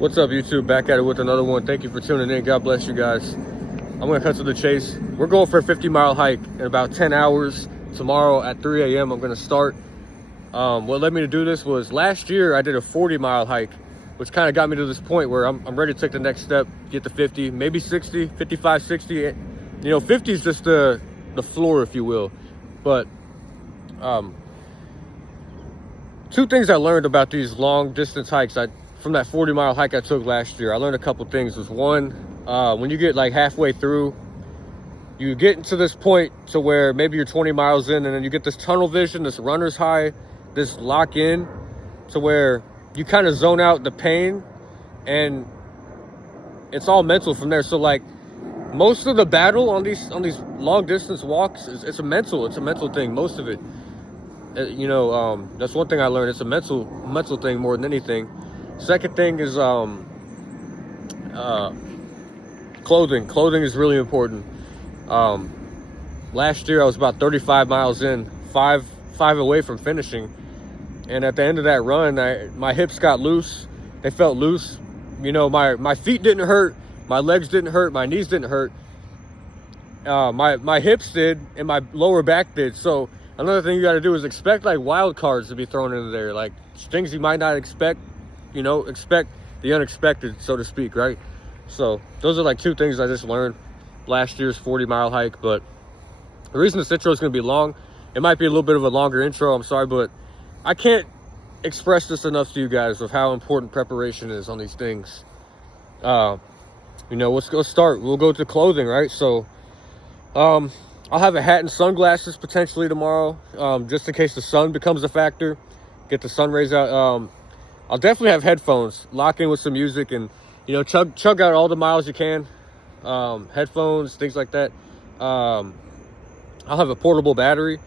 What's up, YouTube? Back at it with another one. Thank you for tuning in. God bless you guys. I'm going to cut to the chase. We're going for a 50-mile hike in about 10 hours. Tomorrow at 3 a.m. I'm going to start. What led me to do this was last year I did a 40-mile hike, which kind of got me to this point where I'm ready to take the next step, get to 50, maybe 60, 55, 60. You know, 50 is just the floor, if you will. But two things I learned about these long distance hikes from that 40-mile hike I took last year. I learned a couple things. Was one, when you get like halfway through, you get into this point to where maybe you're 20 miles in, and then you get this tunnel vision, this runner's high, this lock in, to where you kind of zone out the pain, and it's all mental from there. So like most of the battle on these long distance walks it's a mental thing, most of it. You know, that's one thing I learned. It's a mental thing more than anything. Second thing is clothing. Clothing is really important. Last year I was about 35 miles in, five away from finishing, and at the end of that run, my hips got loose. They felt loose. You know, my feet didn't hurt, my legs didn't hurt, my knees didn't hurt. My hips did, and my lower back did. So another thing you got to do is expect like wild cards to be thrown into there, like things you might not expect. You know, expect the unexpected, so to speak, right? So those are like two things I just learned last year's 40-mile hike. But the reason this intro is going to be long, it might be a little bit of a longer intro, I'm sorry, but I can't express this enough to you guys of how important preparation is on these things. You know, let's start. We'll go to clothing, right? So I'll have a hat and sunglasses potentially tomorrow, just in case the sun becomes a factor. Get the sun rays out. I'll definitely have headphones, lock in with some music, and, you know, chug out all the miles you can. Headphones, things like that. I'll have a portable battery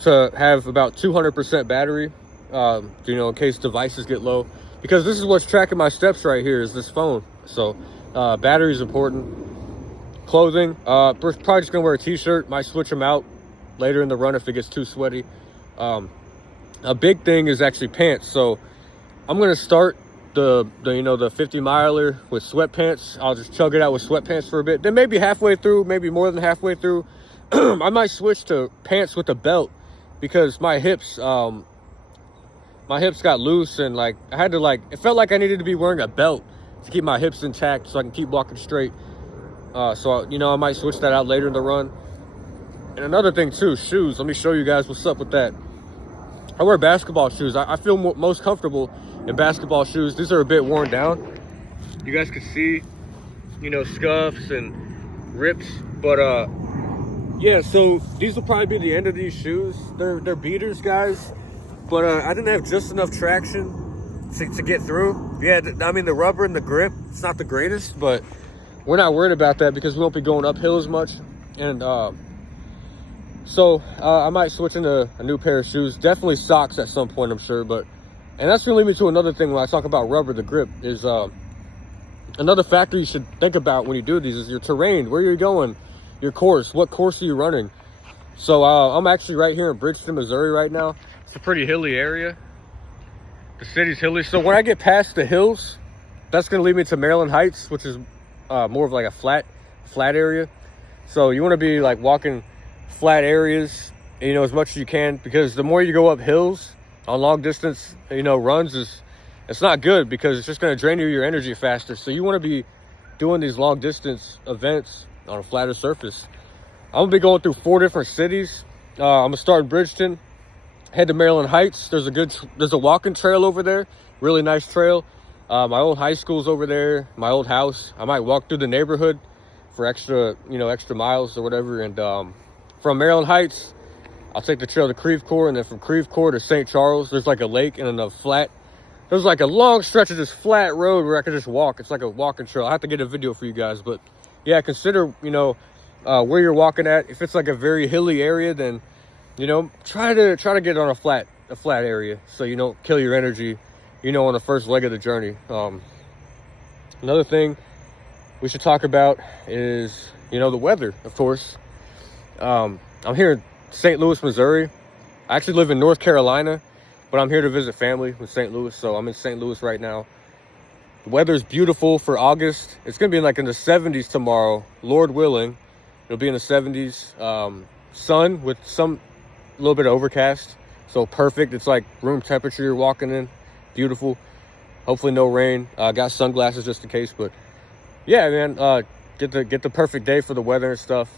to have about 200% battery, you know, in case devices get low. Because this is what's tracking my steps right here, is this phone. So battery is important. Clothing, probably just gonna wear a t-shirt, might switch them out later in the run if it gets too sweaty. A big thing is actually pants. So I'm gonna start the 50 miler with sweatpants. I'll just chug it out with sweatpants for a bit. Then maybe halfway through, maybe more than halfway through, I might switch to pants with a belt, because my hips got loose, and like I had to, like, it felt like I needed to be wearing a belt to keep my hips intact so I can keep walking straight. So, you know, I might switch that out later in the run. And another thing too, shoes. Let me show you guys what's up with that. I wear basketball shoes. I feel most comfortable in basketball shoes. These are a bit worn down. You guys can see, you know, scuffs and rips. But yeah, so these will probably be the end of these shoes. They're beaters, guys. But I didn't have just enough traction to get through. Yeah, I mean, the rubber and the grip, it's not the greatest, but we're not worried about that because we won't be going uphill as much. And so I might switch into a new pair of shoes. Definitely socks at some point, I'm sure. And that's gonna lead me to another thing when I talk about rubber. The grip is another factor you should think about when you do these is your terrain, where you're going, your course, what course are you running. So I'm actually right here in Bridgeton, Missouri right now. It's a pretty hilly area. The city's hilly. So when I get past the hills, that's gonna lead me to Maryland Heights, which is more of like a flat area. So you want to be like walking flat areas, you know, as much as you can, because the more you go up hills on long distance, you know, runs, it's not good, because it's just going to drain you your energy faster. So you want to be doing these long distance events on a flatter surface. I'm gonna be going through 4 different cities. I'm gonna start in Bridgeton, head to Maryland Heights. There's a walking trail over there, really nice trail. My old high school's over there, my old house. I might walk through the neighborhood for extra miles or whatever. And from Maryland Heights, I'll take the trail to Creve Coeur, and then from Creve Coeur to St. Charles, there's like a lake and a flat. There's like a long stretch of this flat road where I can just walk. It's like a walking trail. I have to get a video for you guys, but yeah, consider, you know, where you're walking at. If it's like a very hilly area, then, you know, try to get on a flat area so you don't kill your energy, you know, on the first leg of the journey. Another thing we should talk about is, you know, the weather, of course. I'm here in St. Louis, Missouri. I actually live in North Carolina, but I'm here to visit family in St. Louis, so I'm in St. Louis right now. The weather's beautiful for August. It's gonna be like in the 70s tomorrow, Lord willing. It'll be in the 70s. Sun with some little bit of overcast, so perfect. It's like room temperature you're walking in. Beautiful. Hopefully no rain. Got sunglasses just in case, but yeah, man. Get the perfect day for the weather and stuff.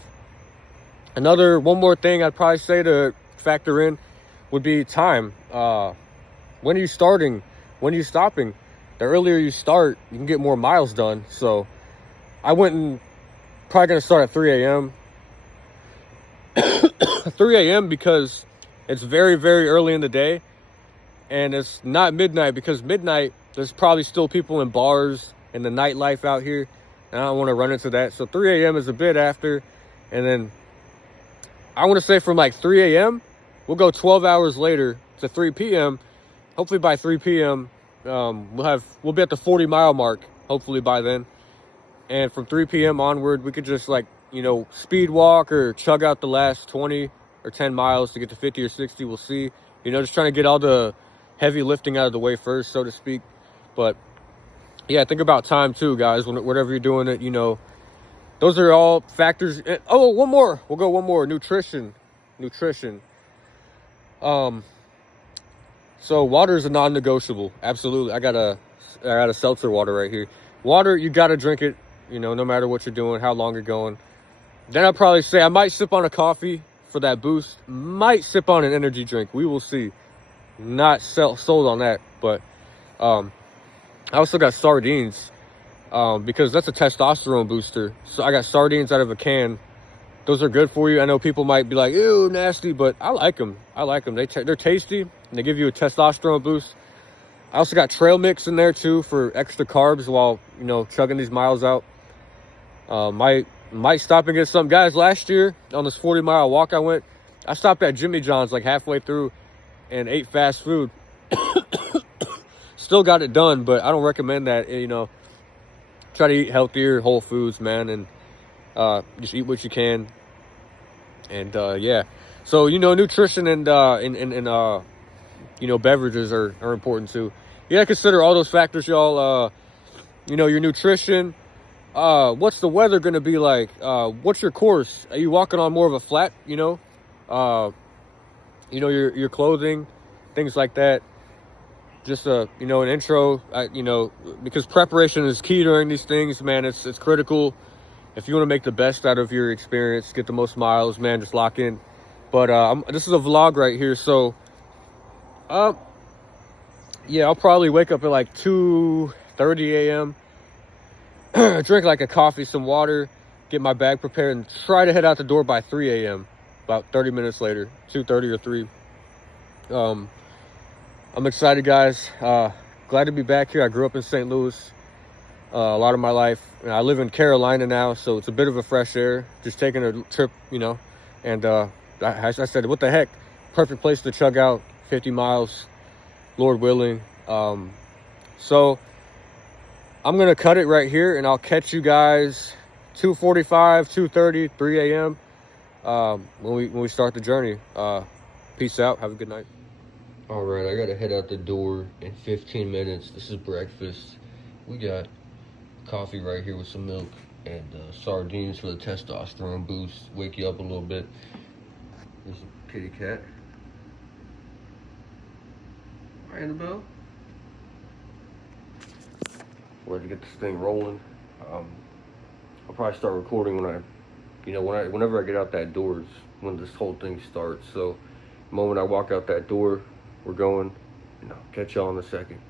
One more thing I'd probably say to factor in would be time. When are you starting? When are you stopping? The earlier you start, you can get more miles done. So I went and probably gonna start at 3 a.m. 3 a.m. because it's very, very early in the day, and it's not midnight, because midnight there's probably still people in bars and the nightlife out here, and I don't want to run into that. So 3 a.m. is a bit after, and then I want to say from like 3 a.m. we'll go 12 hours later to 3 p.m. Hopefully by 3 p.m. We'll be at the 40-mile mark hopefully by then, and from 3 p.m. onward we could just, like, you know, speed walk or chug out the last 20 or 10 miles to get to 50 or 60. We'll see. You know, just trying to get all the heavy lifting out of the way first, so to speak. But yeah, think about time too, guys. Whatever you're doing, it, you know, those are all factors. Oh, one more. We'll go one more. Nutrition. So water is a non-negotiable. Absolutely. I got a seltzer water right here. Water, you got to drink it, you know, no matter what you're doing, how long you're going. Then I'd probably say I might sip on a coffee for that boost. Might sip on an energy drink. We will see. Not sold on that. But I also got sardines, because that's a testosterone booster. So I got sardines out of a can. Those are good for you. I know people might be like, ew, nasty, but I like them. They're tasty, and they give you a testosterone boost. I also got trail mix in there too for extra carbs while, you know, chugging these miles out. Might stop and get some. Guys, last year on this 40-mile walk I stopped at Jimmy John's like halfway through and ate fast food. Still got it done, but I don't recommend that. You know, try to eat healthier, whole foods, man, and just eat what you can. And yeah, so, you know, nutrition and you know, beverages are important too. Yeah, consider all those factors, y'all. You know, your nutrition. What's the weather gonna be like? What's your course? Are you walking on more of a flat, you know? You know, your clothing, things like that. Just you know, an intro, you know, because preparation is key during these things, man. It's critical. If you want to make the best out of your experience, get the most miles, man, just lock in. But this is a vlog right here, so yeah, I'll probably wake up at like 2:30 a.m. drink like a coffee, some water, get my bag prepared, and try to head out the door by 3 a.m. about 30 minutes later, 2:30 or 3. I'm excited, guys. Glad to be back here. I grew up in St. Louis a lot of my life. I live in Carolina now, so it's a bit of a fresh air. Just taking a trip, you know. And I said, what the heck? Perfect place to chug out 50 miles, Lord willing. So I'm going to cut it right here, and I'll catch you guys 2:45, 2:30, 3 a.m. When we start the journey. Peace out. Have a good night. All right, I got to head out the door in 15 minutes. This is breakfast. We got coffee right here with some milk and sardines for the testosterone boost. Wake you up a little bit. There's a kitty cat. Hi, Annabelle. Ready to get this thing rolling. I'll probably start recording whenever I get out that door is when this whole thing starts. So the moment I walk out that door, we're going. You know, catch y'all in a second.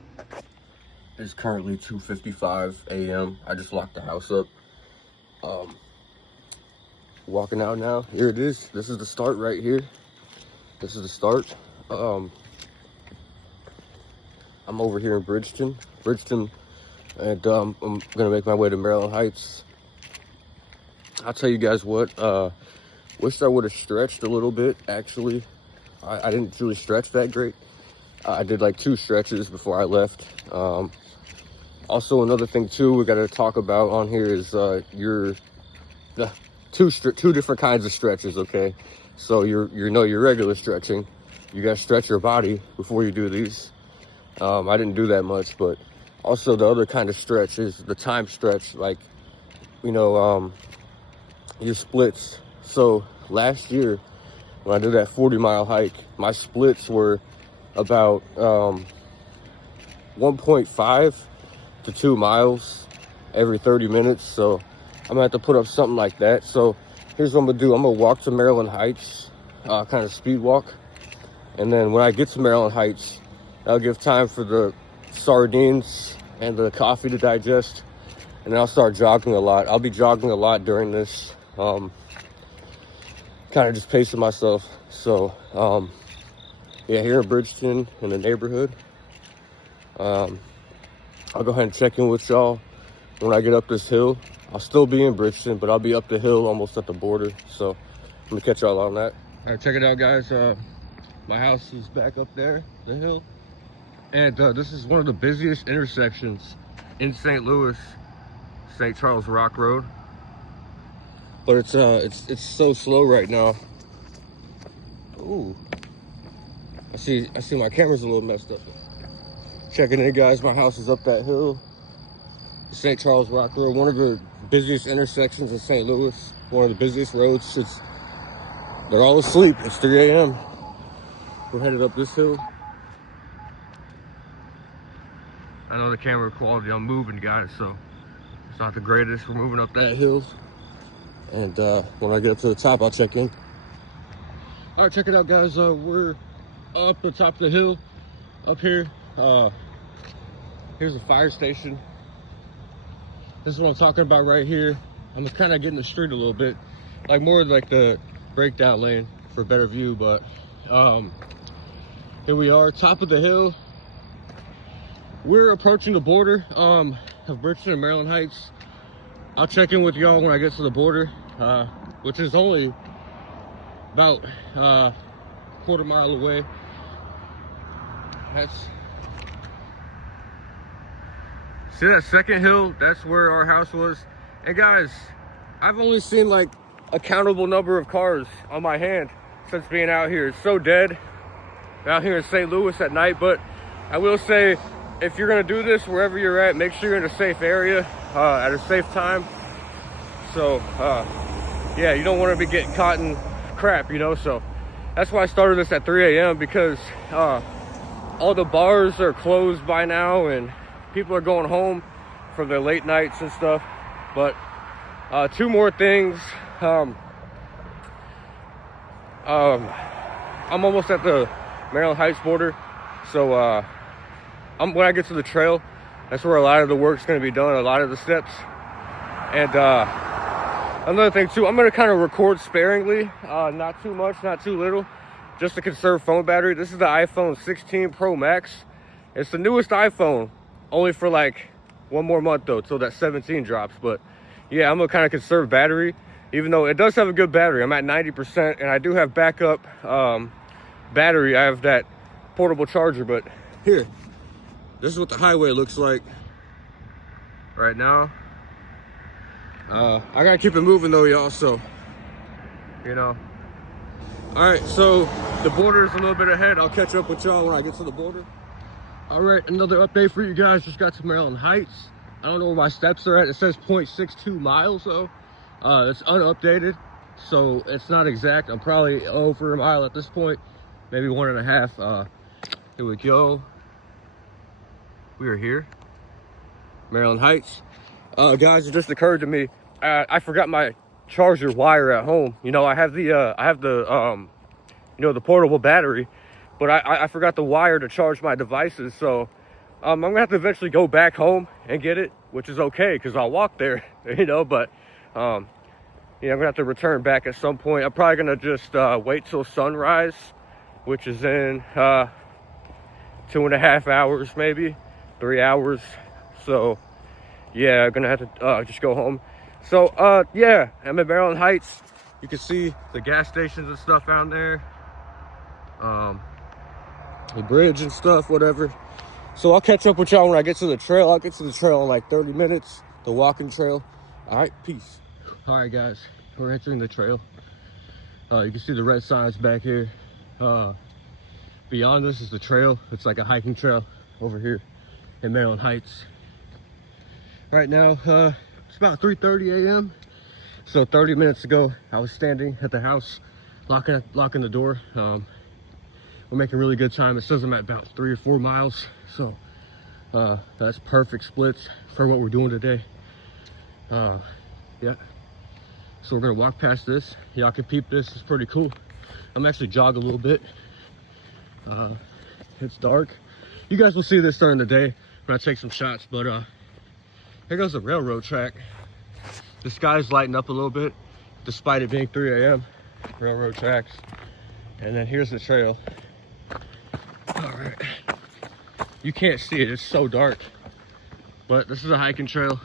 It's currently 2:55 a.m. I just locked the house up. Walking out now. Here it is. This is the start right here. This is the start. I'm over here in Bridgeton, and I'm gonna make my way to Maryland Heights. I'll tell you guys what. Wish I would have stretched a little bit. Actually, I didn't really stretch that great. I did like 2 stretches before I left. Also, another thing too we got to talk about on here is your two different kinds of stretches. Okay, so your regular stretching, you got to stretch your body before you do these. I didn't do that much, but Also, the other kind of stretch is the time stretch, like, you know, your splits. So last year when I did that 40-mile hike, my splits were about 1.5 to 2 miles every 30 minutes. So I'm gonna have to put up something like that. So here's what I'm gonna do. I'm gonna walk to Maryland Heights, kind of speed walk. And then when I get to Maryland Heights, that'll give time for the sardines and the coffee to digest. And then I'll start jogging a lot. I'll be jogging a lot during this, kind of just pacing myself. So, yeah, here in Bridgeton, in the neighborhood. I'll go ahead and check in with y'all when I get up this hill. I'll still be in Bridgeton, but I'll be up the hill almost at the border. So I'm gonna catch y'all on that. All right, check it out, guys. My house is back up there, the hill. And this is one of the busiest intersections in St. Louis, St. Charles Rock Road. But it's so slow right now. Ooh, I see my camera's a little messed up. Checking in, guys. My house is up that hill, St. Charles Rock Road, one of the busiest intersections in St. Louis, one of the busiest roads. They're all asleep. It's 3 a.m. We're headed up this hill. I know the camera quality, I'm moving, guys, so it's not the greatest. We're moving up that hill. And when I get up to the top, I'll check in. All right, check it out, guys. We're up the top of the hill, up here. Here's the fire station. This is what I'm talking about right here. I'm just kind of getting the street a little bit, like more like the breakdown lane for a better view. But here we are, top of the hill. We're approaching the border of Bridgeton and Maryland Heights. I'll check in with y'all when I get to the border, which is only about quarter mile away. See that second hill? That's where our house was. And guys, I've only seen like a countable number of cars on my hand since being out here. It's so dead out here in St. Louis at night. But I will say, if you're gonna do this wherever you're at, make sure you're in a safe area at a safe time. So yeah, you don't want to be getting caught in crap, you know. So that's why I started this at 3 a.m. because all the bars are closed by now and people are going home for their late nights and stuff. But two more things. I'm almost at the Maryland Heights border, so when I get to the trail, that's where a lot of the work's going to be done, a lot of the steps. And another thing too, I'm going to kind of record sparingly, not too much, not too little, just to conserve phone battery. This is the iPhone 16 Pro Max. It's the newest iPhone, only for like one more month though, till that 17 drops. But yeah, I'm going to kind of conserve battery, even though it does have a good battery. I'm at 90%, and I do have backup battery. I have that portable charger. But here, this is what the highway looks like right now. I gotta keep it moving though, y'all, so, you know. All right, so the border is a little bit ahead. I'll catch up with y'all when I get to the border. All right, another update for you guys. Just got to Maryland Heights. I don't know where my steps are at. It says 0.62 miles though. It's unupdated, so it's not exact. I'm probably over a mile at this point, maybe 1.5. Here we go. We are here, Maryland Heights. Guys, it just occurred to me, I forgot my charger wire at home. You know, I have the you know, the portable battery, but I forgot the wire to charge my devices. So I'm gonna have to eventually go back home and get it, which is okay because I'll walk there, you know. But yeah, I'm gonna have to return back at some point. I'm probably gonna just wait till sunrise, which is in 2.5 hours, maybe 3 hours. So yeah, I'm gonna have to just go home. So yeah, I'm at Maryland Heights. You can see the gas stations and stuff down there, the bridge and stuff, whatever. So I'll catch up with y'all when I get to the trail. I'll get to the trail in like 30 minutes, the walking trail. All right, peace. All right, guys, we're entering the trail. You can see the red signs back here. Beyond this is the trail. It's like a hiking trail over here. in Maryland Heights. Right now, it's about 3:30 a.m. So 30 minutes ago, I was standing at the house, locking the door. We're making really good time. It says I'm at about 3 or 4 miles. So that's perfect splits for what we're doing today. Yeah. So we're gonna walk past this. Y'all can peep this, it's pretty cool. I'm actually jogging a little bit. It's dark. You guys will see this during the day when I take some shots, but here goes the railroad track. The sky's lighting up a little bit, despite it being 3 a.m. Railroad tracks. And then here's the trail. All right. You can't see it, it's so dark. But this is a hiking trail.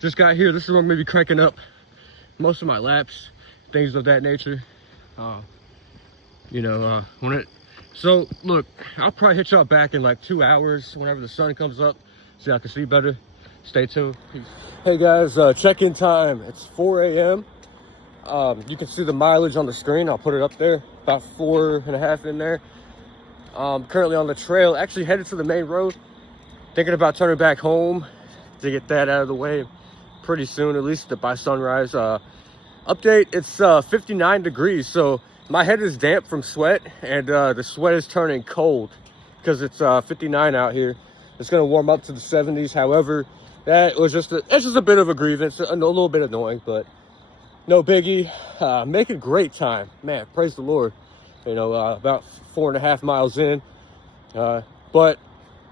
Just got here, this is where I'm gonna be cranking up most of my laps, things of that nature. So look, I'll probably hit y'all back in like 2 hours whenever the sun comes up, so y'all can see better. Stay tuned. Peace. Hey guys, check-in time. It's 4 a.m. You can see the mileage on the screen. I'll put it up there, about 4.5 in there. Currently on the trail, actually headed to the main road. Thinking about turning back home to get that out of the way pretty soon, at least by sunrise. Update, it's 59 degrees, so my head is damp from sweat, and the sweat is turning cold because it's 59 out here. It's gonna warm up to the 70s. However, that was it's just a bit of a grievance, a little bit annoying, but no biggie. Making great time, man. Praise the Lord. You know, about 4.5 miles in, but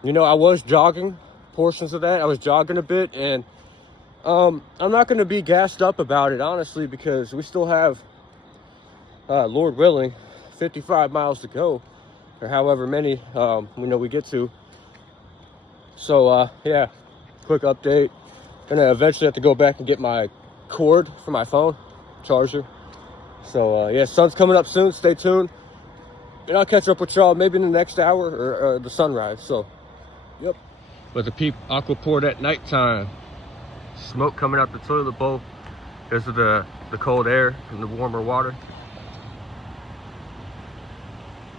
you know, I was jogging portions of that. I was jogging a bit, and I'm not going to be gassed up about it, honestly, because we still have, Lord willing, 55 miles to go, or however many we get to. So yeah, quick update. Gonna eventually have to go back and get my cord for my phone charger. So yeah, sun's coming up soon. Stay tuned, and I'll catch up with y'all maybe in the next hour or the sunrise. So yep. But the peep aquaport at nighttime. Smoke coming out the toilet bowl because of the cold air and the warmer water.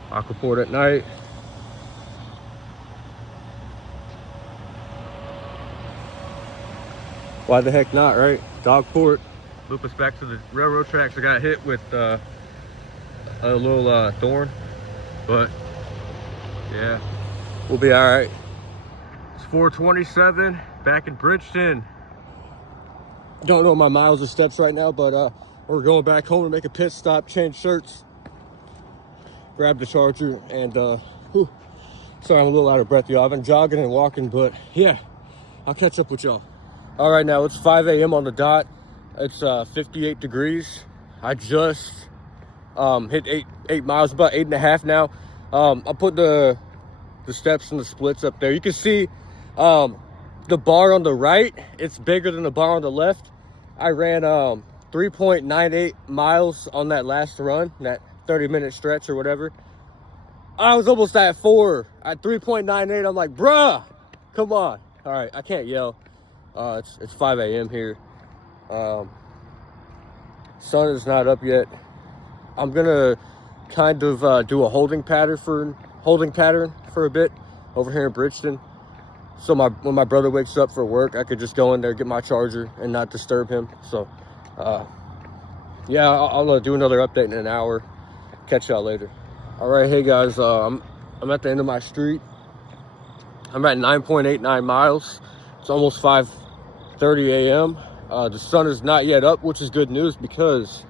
Aquaport at night. Why the heck not, right? Dogport. Loop us back to the railroad tracks. I got hit with a little thorn, but yeah, we'll be all right. It's 4:27 back in Bridgeton. Don't know my miles of steps right now, but we're going back home to make a pit stop, change shirts, grab the charger, and sorry, I'm a little out of breath, y'all. I've been jogging and walking, but yeah, I'll catch up with y'all. All right, now it's 5 a.m. on the dot. It's 58 degrees. I just hit 8 miles, about 8.5 now. I'll put the steps and the splits up there. You can see the bar on the right, it's bigger than the bar on the left. I ran 3.98 miles on that last run, that 30-minute stretch or whatever. I was almost at 4 at 3.98. I'm like, bruh, come on. All right, I can't yell. It's 5 a.m. here. Sun is not up yet. I'm gonna kind of do a holding pattern for a bit over here in Bridgeton. So when my brother wakes up for work, I could just go in there, get my charger, and not disturb him. So, yeah, I'll do another update in an hour. Catch y'all later. All right, hey guys, I'm at the end of my street. I'm at 9.89 miles. It's almost 5:30 a.m. The sun is not yet up, which is good news because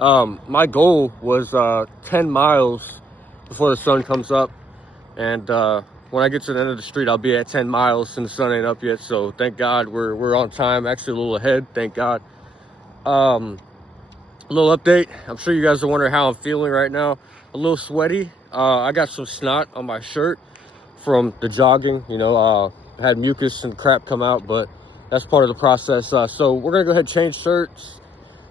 my goal was 10 miles before the sun comes up, and when I get to the end of the street, I'll be at 10 miles and the sun ain't up yet. So thank God we're on time, actually a little ahead, thank God. A little update. I'm sure you guys are wondering how I'm feeling right now. A little sweaty. I got some snot on my shirt from the jogging. You know, had mucus and crap come out, but that's part of the process. So we're gonna go ahead and change shirts,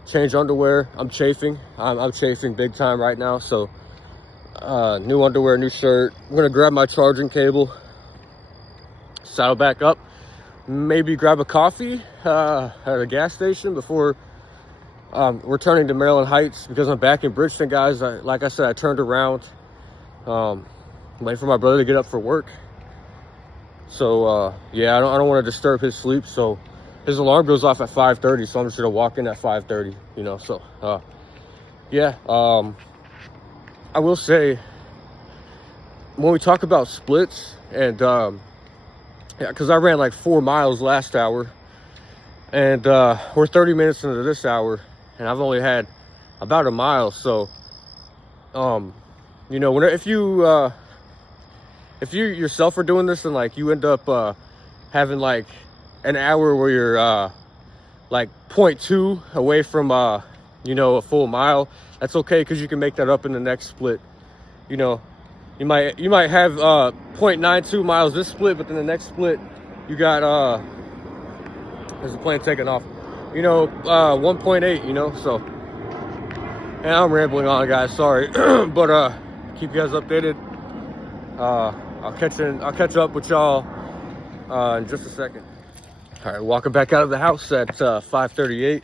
change underwear. I'm chafing. I'm chafing big time right now. So new underwear, new shirt. I'm gonna grab my charging cable, saddle back up, maybe grab a coffee at a gas station before returning to Maryland Heights, because I'm back in Bridgeton, guys. Like I said, I turned around, waiting for my brother to get up for work. So yeah, I don't want to disturb his sleep. So his alarm goes off at 5:30. So I'm just gonna walk in at 5:30. You know. So yeah. I will say, when we talk about splits, and yeah, because I ran like 4 miles last hour, and we're 30 minutes into this hour, and I've only had about a mile. So you know, if you yourself are doing this, and like you end up having like an hour where you're like 0.2 away from you know, a full mile, that's okay, because you can make that up in the next split. You know, you might have 0.92 miles this split, but then the next split you got there's a plane taking off, you know, 1.8, you know. So, and I'm rambling on, guys, sorry. But keep you guys updated. I'll catch up with y'all in just a second. All right, walking back out of the house at 5:38.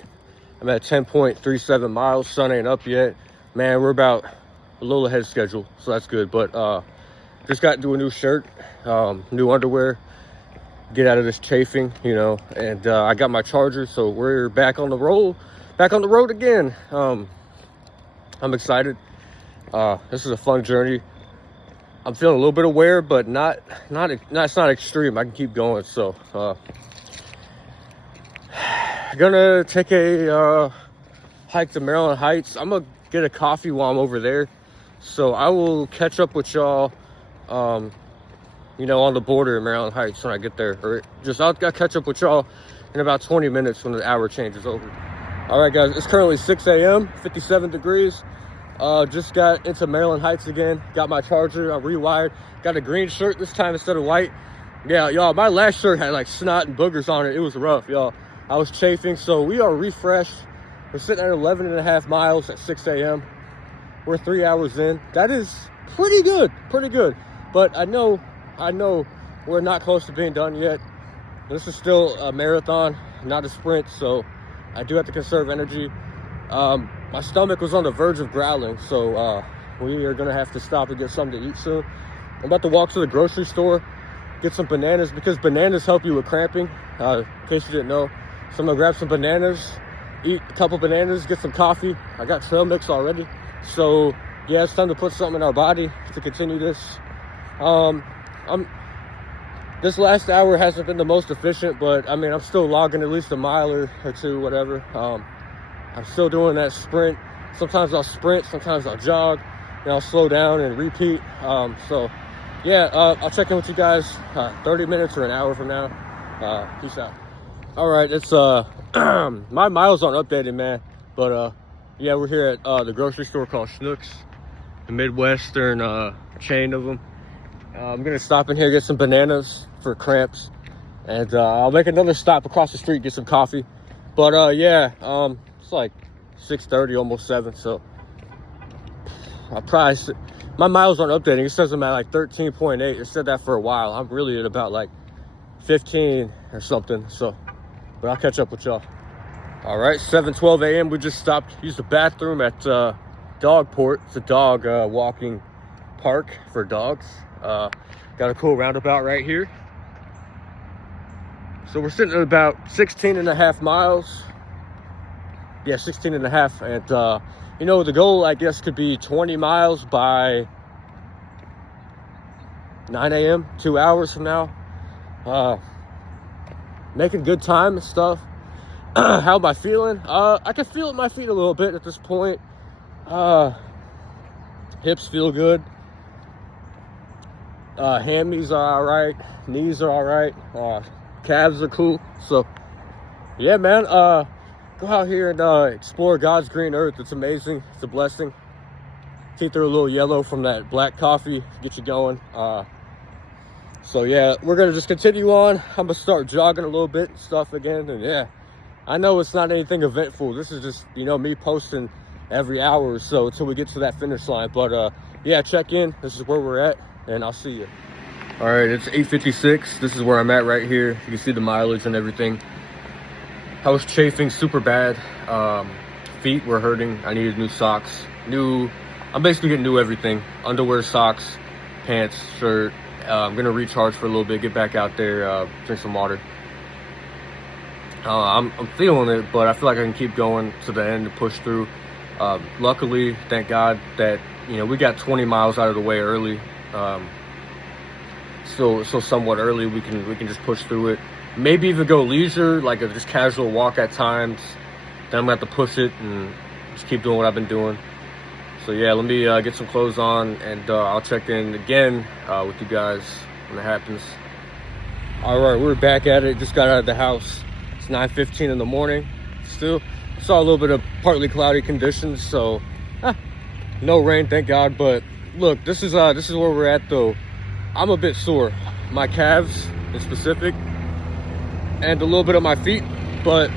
I'm at 10.37 miles. Sun ain't up yet. Man, we're about a little ahead of schedule, so that's good. But just got into a new shirt, new underwear, get out of this chafing, you know. And I got my charger, so we're back on the road again. I'm excited. This is a fun journey. I'm feeling a little bit aware, but it's not extreme. I can keep going. So gonna take a hike to Maryland Heights. I'm gonna get a coffee while I'm over there, so I will catch up with y'all you know, on the border in Maryland Heights when I get there, or just I'll catch up with y'all in about 20 minutes when the hour changes over. All right, guys, it's currently 6 a.m., 57 degrees. Just got into Maryland Heights again. Got my charger. I rewired. Got a green shirt this time instead of white. Yeah, y'all, my last shirt had like snot and boogers on it. It was rough, y'all. I was chafing. So we are refreshed. We're sitting at 11.5 miles at 6 a.m. We're 3 hours in. That is pretty good. But I know we're not close to being done yet. This is still a marathon, not a sprint. So I do have to conserve energy. My stomach was on the verge of growling, so we are gonna have to stop and get something to eat soon. I'm about to walk to the grocery store, get some bananas, because bananas help you with cramping, in case you didn't know. So I'm gonna grab some bananas, eat a couple bananas, get some coffee. I got trail mix already. So yeah, it's time to put something in our body to continue this. This last hour hasn't been the most efficient, but I mean, I'm still logging at least a mile or two, whatever. I'm still doing that sprint. Sometimes I'll sprint, sometimes I'll jog, and I'll slow down and repeat. So yeah, I'll check in with you guys 30 minutes or an hour from now. Peace out. All right, it's my miles aren't updated, man, but yeah, we're here at the grocery store called Schnucks, the Midwestern chain of them. I'm gonna stop in here, get some bananas for cramps, and I'll make another stop across the street, get some coffee. But yeah, it's like 6:30, almost 7, so my miles aren't updating. It says I'm at like 13.8. It said that for a while. I'm really at about like 15 or something. So, but I'll catch up with y'all. All right, 7:12 a.m. We just stopped, used the bathroom at Dogport. It's a dog walking park for dogs. Got a cool roundabout right here. So we're sitting at about 16.5 miles. Yeah, 16.5. And you know, the goal, I guess, could be 20 miles by 9 a.m., 2 hours from now. Making good time and stuff. How am I feeling? I can feel my feet a little bit at this point. Hips feel good. Hammies are all right. Knees are all right. Calves are cool. So yeah, man, go out here and explore God's green earth. It's amazing. It's a blessing. Teeth are a little yellow from that black coffee. Get you going. So yeah, we're gonna just continue on. I'm gonna start jogging a little bit and stuff again. And yeah, I know it's not anything eventful. This is just, you know, me posting every hour or so until we get to that finish line. But yeah, check in. This is where we're at, and I'll see you. All right, it's 8:56. This is where I'm at right here. You can see the mileage and everything. I was chafing super bad. Feet were hurting. I needed new socks. I'm basically getting new everything. Underwear, socks, pants, shirt, I'm gonna recharge for a little bit, get back out there, drink some water. I'm feeling it, but I feel like I can keep going to the end to push through. Luckily, thank God that, you know, we got 20 miles out of the way early. So somewhat early, we can just push through it. Maybe even go leisure, like a just casual walk at times. Then I'm gonna have to push it and just keep doing what I've been doing. So yeah, let me get some clothes on, and I'll check in again with you guys when it happens. All right, we're back at it. Just got out of the house. It's 9:15 in the morning. Still saw a little bit of partly cloudy conditions, so no rain, thank God. But look, this is where we're at though. I'm a bit sore, my calves in specific, and a little bit of my feet. But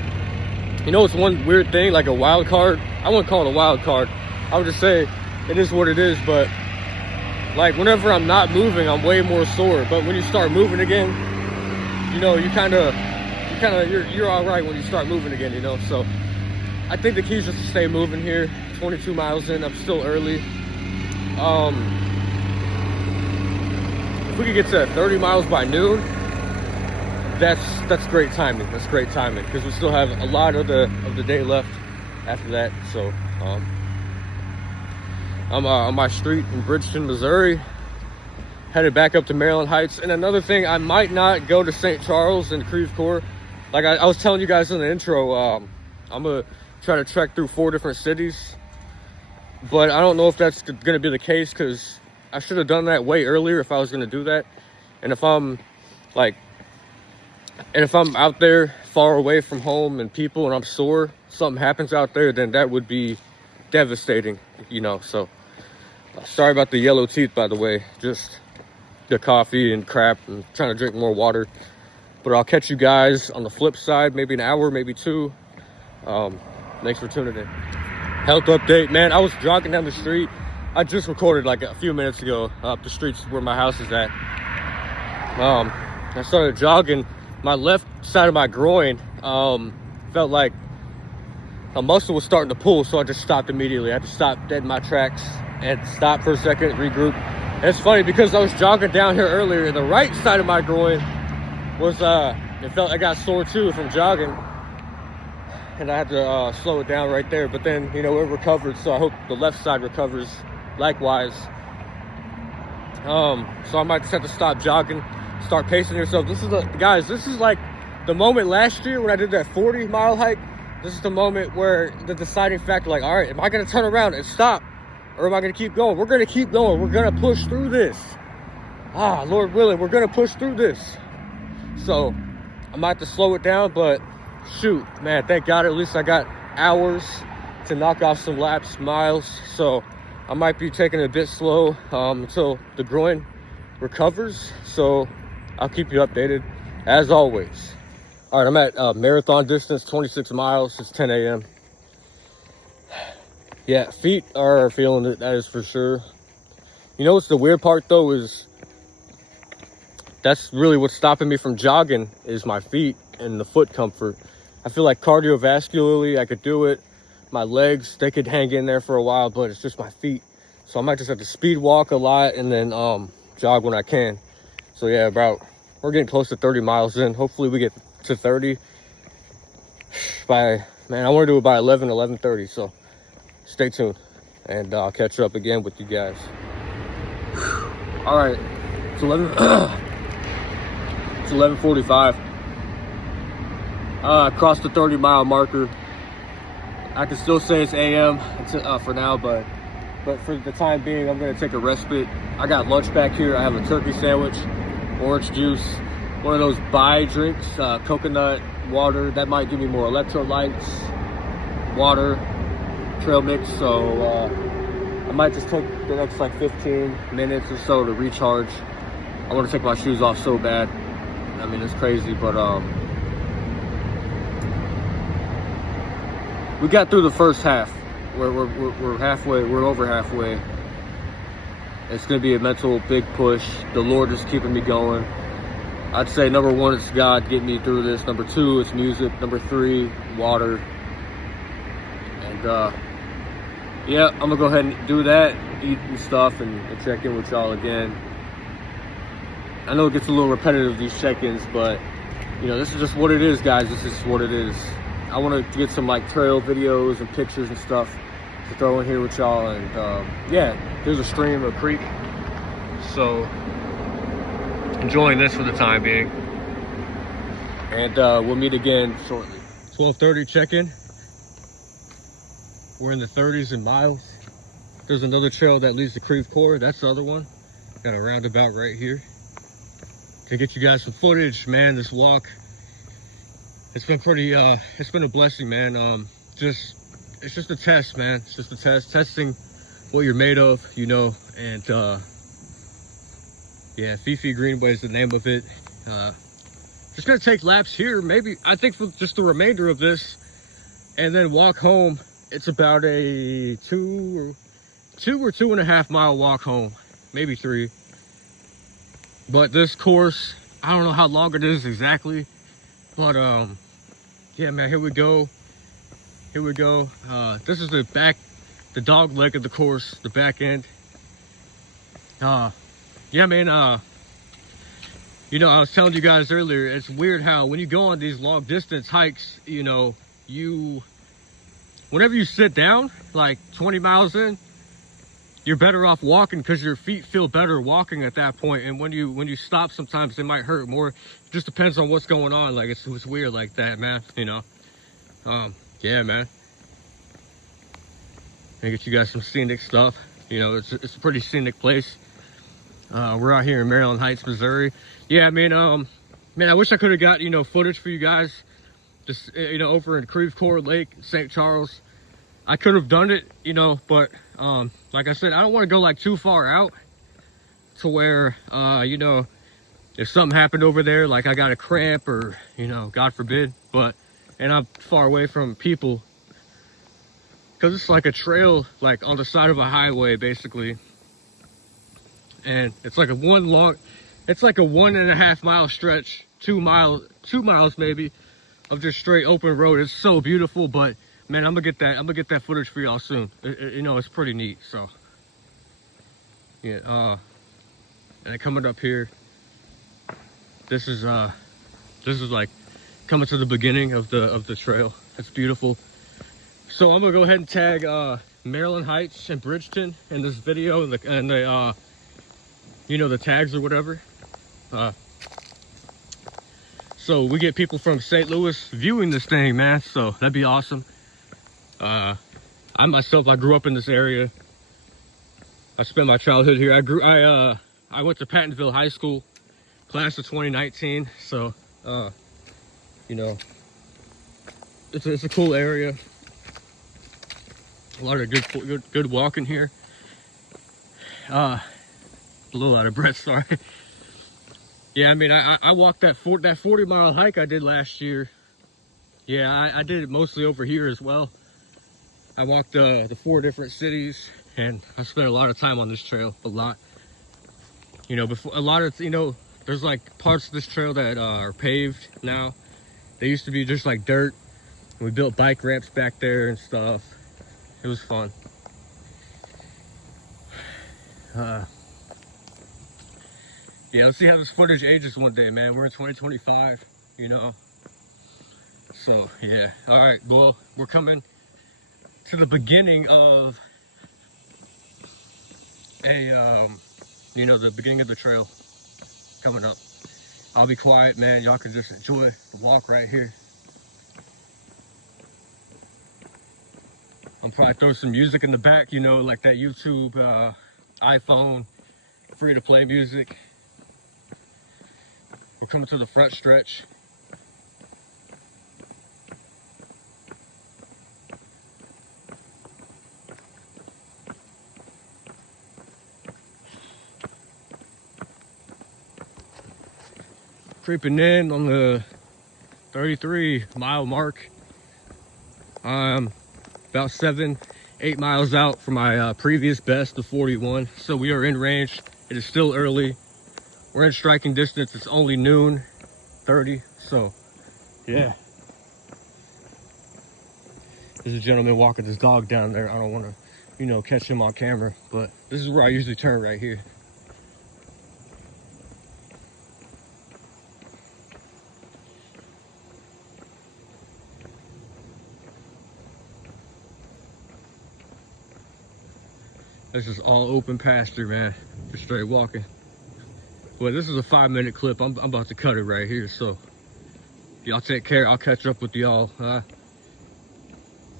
you know, it's one weird thing, like a wild card. I wouldn't call it a wild card. I would just say it is what it is. But like whenever I'm not moving, I'm way more sore. But when you start moving again, you know, you're all right when you start moving again, you know. So I think the key is just to stay moving here. 22 miles in, I'm still early. If we could get to 30 miles by noon, that's great timing. That's great timing, because we still have a lot of the day left after that. So I'm on my street in Bridgeton, Missouri, headed back up to Maryland Heights. And another thing, I might not go to St. Charles and Creve Coeur. Like I was telling you guys in the intro, I'm gonna try to trek through 4 different cities, but I don't know if that's gonna be the case, because I should have done that way earlier if I was gonna do that. And if I'm out there far away from home and people, and I'm sore, something happens out there, then that would be devastating, you know. So sorry about the yellow teeth, by the way, just the coffee and crap, and trying to drink more water. But I'll catch you guys on the flip side, maybe an hour, maybe 2. Thanks for tuning in. Health update, man. I was jogging down the street. I just recorded like a few minutes ago up the streets where my house is at. I started jogging. My left side of my groin felt like a muscle was starting to pull, so I just stopped immediately. I had to stop dead in my tracks and stop for a second, regroup. And it's funny because I was jogging down here earlier, and the right side of my groin was I got sore too from jogging, and I had to slow it down right there. But then, you know, it recovered, so I hope the left side recovers likewise. So I might just have to stop jogging, start pacing yourself. This is like the moment last year when I did that 40-mile hike. This is the moment where the deciding factor, like, all right, am I gonna turn around and stop, or am I gonna keep going? We're gonna keep going. We're gonna push through this. Lord willing, we're gonna push through this. So I might have to slow it down, but shoot, man, thank God at least I got hours to knock off some laps, miles. So I might be taking it a bit slow until the groin recovers. So I'll keep you updated as always. All right, I'm at marathon distance, 26 miles. It's 10 a.m. Yeah, feet are feeling it, that is for sure. You know what's the weird part though is that's really what's stopping me from jogging is my feet and the foot comfort. I feel like cardiovascularly I could do it. My legs, they could hang in there for a while, but it's just my feet. So I might just have to speed walk a lot and then jog when I can. So yeah, we're getting close to 30 miles in. Hopefully we get to 30 I want to do it by 11:30. So stay tuned, and I'll catch up again with you guys. All right, it's 11:45. I crossed the 30-mile marker. I can still say it's AM for now, but for the time being, I'm gonna take a respite. I got lunch back here. I have a turkey sandwich, orange juice, one of those Bai drinks, coconut water. That might give me more electrolytes, water, trail mix. So I might just take the next like 15 minutes or so to recharge. I want to take my shoes off so bad. I mean, it's crazy, but we got through the first half. We're halfway. We're over halfway. It's gonna be a mental big push. The Lord is keeping me going. I'd say number 1, it's God getting me through this. Number 2, it's music. Number 3, water. And yeah, I'm gonna go ahead and do that, eat and stuff, and check in with y'all again. I know it gets a little repetitive, these check-ins, but you know, this is just what it is, guys. This is what it is. I want to get some like trail videos and pictures and stuff to throw in here with y'all. And yeah, there's a stream, a creek, so enjoying this for the time being. And we'll meet again shortly. 12:30 check-in. We're in the 30s in miles. There's another trail that leads to Creve Coeur. That's the other one. Got a roundabout right here. To get you guys some footage, man. This walk, it's been pretty, it's been a blessing, man. It's just a test, man. It's just a test, testing what you're made of, you know. And yeah, Fifi Greenway is the name of it. Just gonna take laps here, maybe, I think for just the remainder of this, and then walk home. It's about a 2 or 2.5 mile walk home, maybe 3. But this course, I don't know how long it is exactly, but yeah, man, here we go. Here we go. This is the dog leg of the course, the back end. Yeah, man, you know, I was telling you guys earlier, it's weird how when you go on these long distance hikes, you know, whenever you sit down, like 20 miles in, you're better off walking because your feet feel better walking at that point. And when you stop, sometimes they might hurt more. It just depends on what's going on. Like it's weird like that, man. You know. Yeah, man. I get you guys some scenic stuff. You know, it's a pretty scenic place. We're out here in Maryland Heights, Missouri. Yeah, I mean, man, I wish I could have got, you know, footage for you guys. Just, you know, over in Creve Coeur Lake, St. Charles. I could have done it, you know, but like I said, I don't want to go like too far out to where, you know, if something happened over there, like I got a cramp or, you know, God forbid, and I'm far away from people, because it's like a trail, like on the side of a highway, basically. And it's like a 1.5 mile stretch, 2 miles maybe, of just straight open road. It's so beautiful, but man, I'm gonna get that footage for y'all soon. You know, it's pretty neat. So yeah, and coming up here, this is like coming to the beginning of the trail. It's beautiful. So I'm gonna go ahead and tag Maryland Heights and Bridgeton in this video, and the you know, the tags or whatever. So we get people from St. Louis viewing this thing, man. So that'd be awesome. I grew up in this area. I spent my childhood here. I went to Pattonville High School, class of 2019. So, you know, it's a cool area. A lot of good walking here. A little out of breath, sorry. Yeah, I mean, I walked that 40-mile hike I did last year. Yeah, I did it mostly over here as well. I walked the 4 different cities, and I spent a lot of time on this trail, a lot. You know, you know, there's like parts of this trail that are paved now. They used to be just like dirt. We built bike ramps back there and stuff. It was fun. Yeah, let's see how this footage ages one day, man. We're in 2025, you know. So, yeah. All right, well, we're coming to the beginning of you know, the beginning of the trail coming up. I'll be quiet, man. Y'all can just enjoy the walk right here. I'll probably throw some music in the back, you know, like that YouTube, iPhone, free to play music. We're coming to the front stretch. Creeping in on the 33-mile mark. About 7-8 miles out from my previous best of 41. So we are in range. It is still early. We're in striking distance. It's only noon 30. So yeah. There's a gentleman walking his dog down there. I don't want to, you know, catch him on camera, but this is where I usually turn right here. This is all open pasture, man. Just straight walking. Well, this is a 5-minute clip. I'm about to cut it right here. So y'all take care. I'll catch up with y'all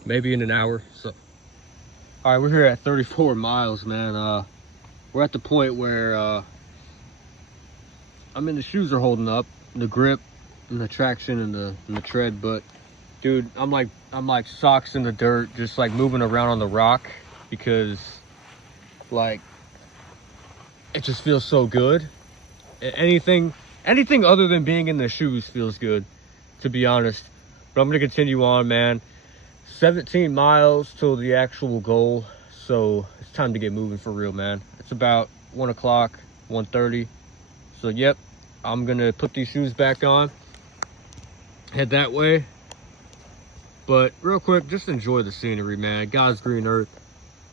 maybe in an hour. So all right, we're here at 34 miles, man. We're at the point where I mean, the shoes are holding up, the grip and the traction and the tread, but dude, I'm like socks in the dirt, just like moving around on the rock, because like it just feels so good. Anything other than being in the shoes feels good, to be honest. But I'm gonna continue on, man. 17 miles till the actual goal, so it's time to get moving for real, man. It's about 1 o'clock, 1:30. So yep, I'm gonna put these shoes back on, head that way. But real quick, just enjoy the scenery, man. God's green earth,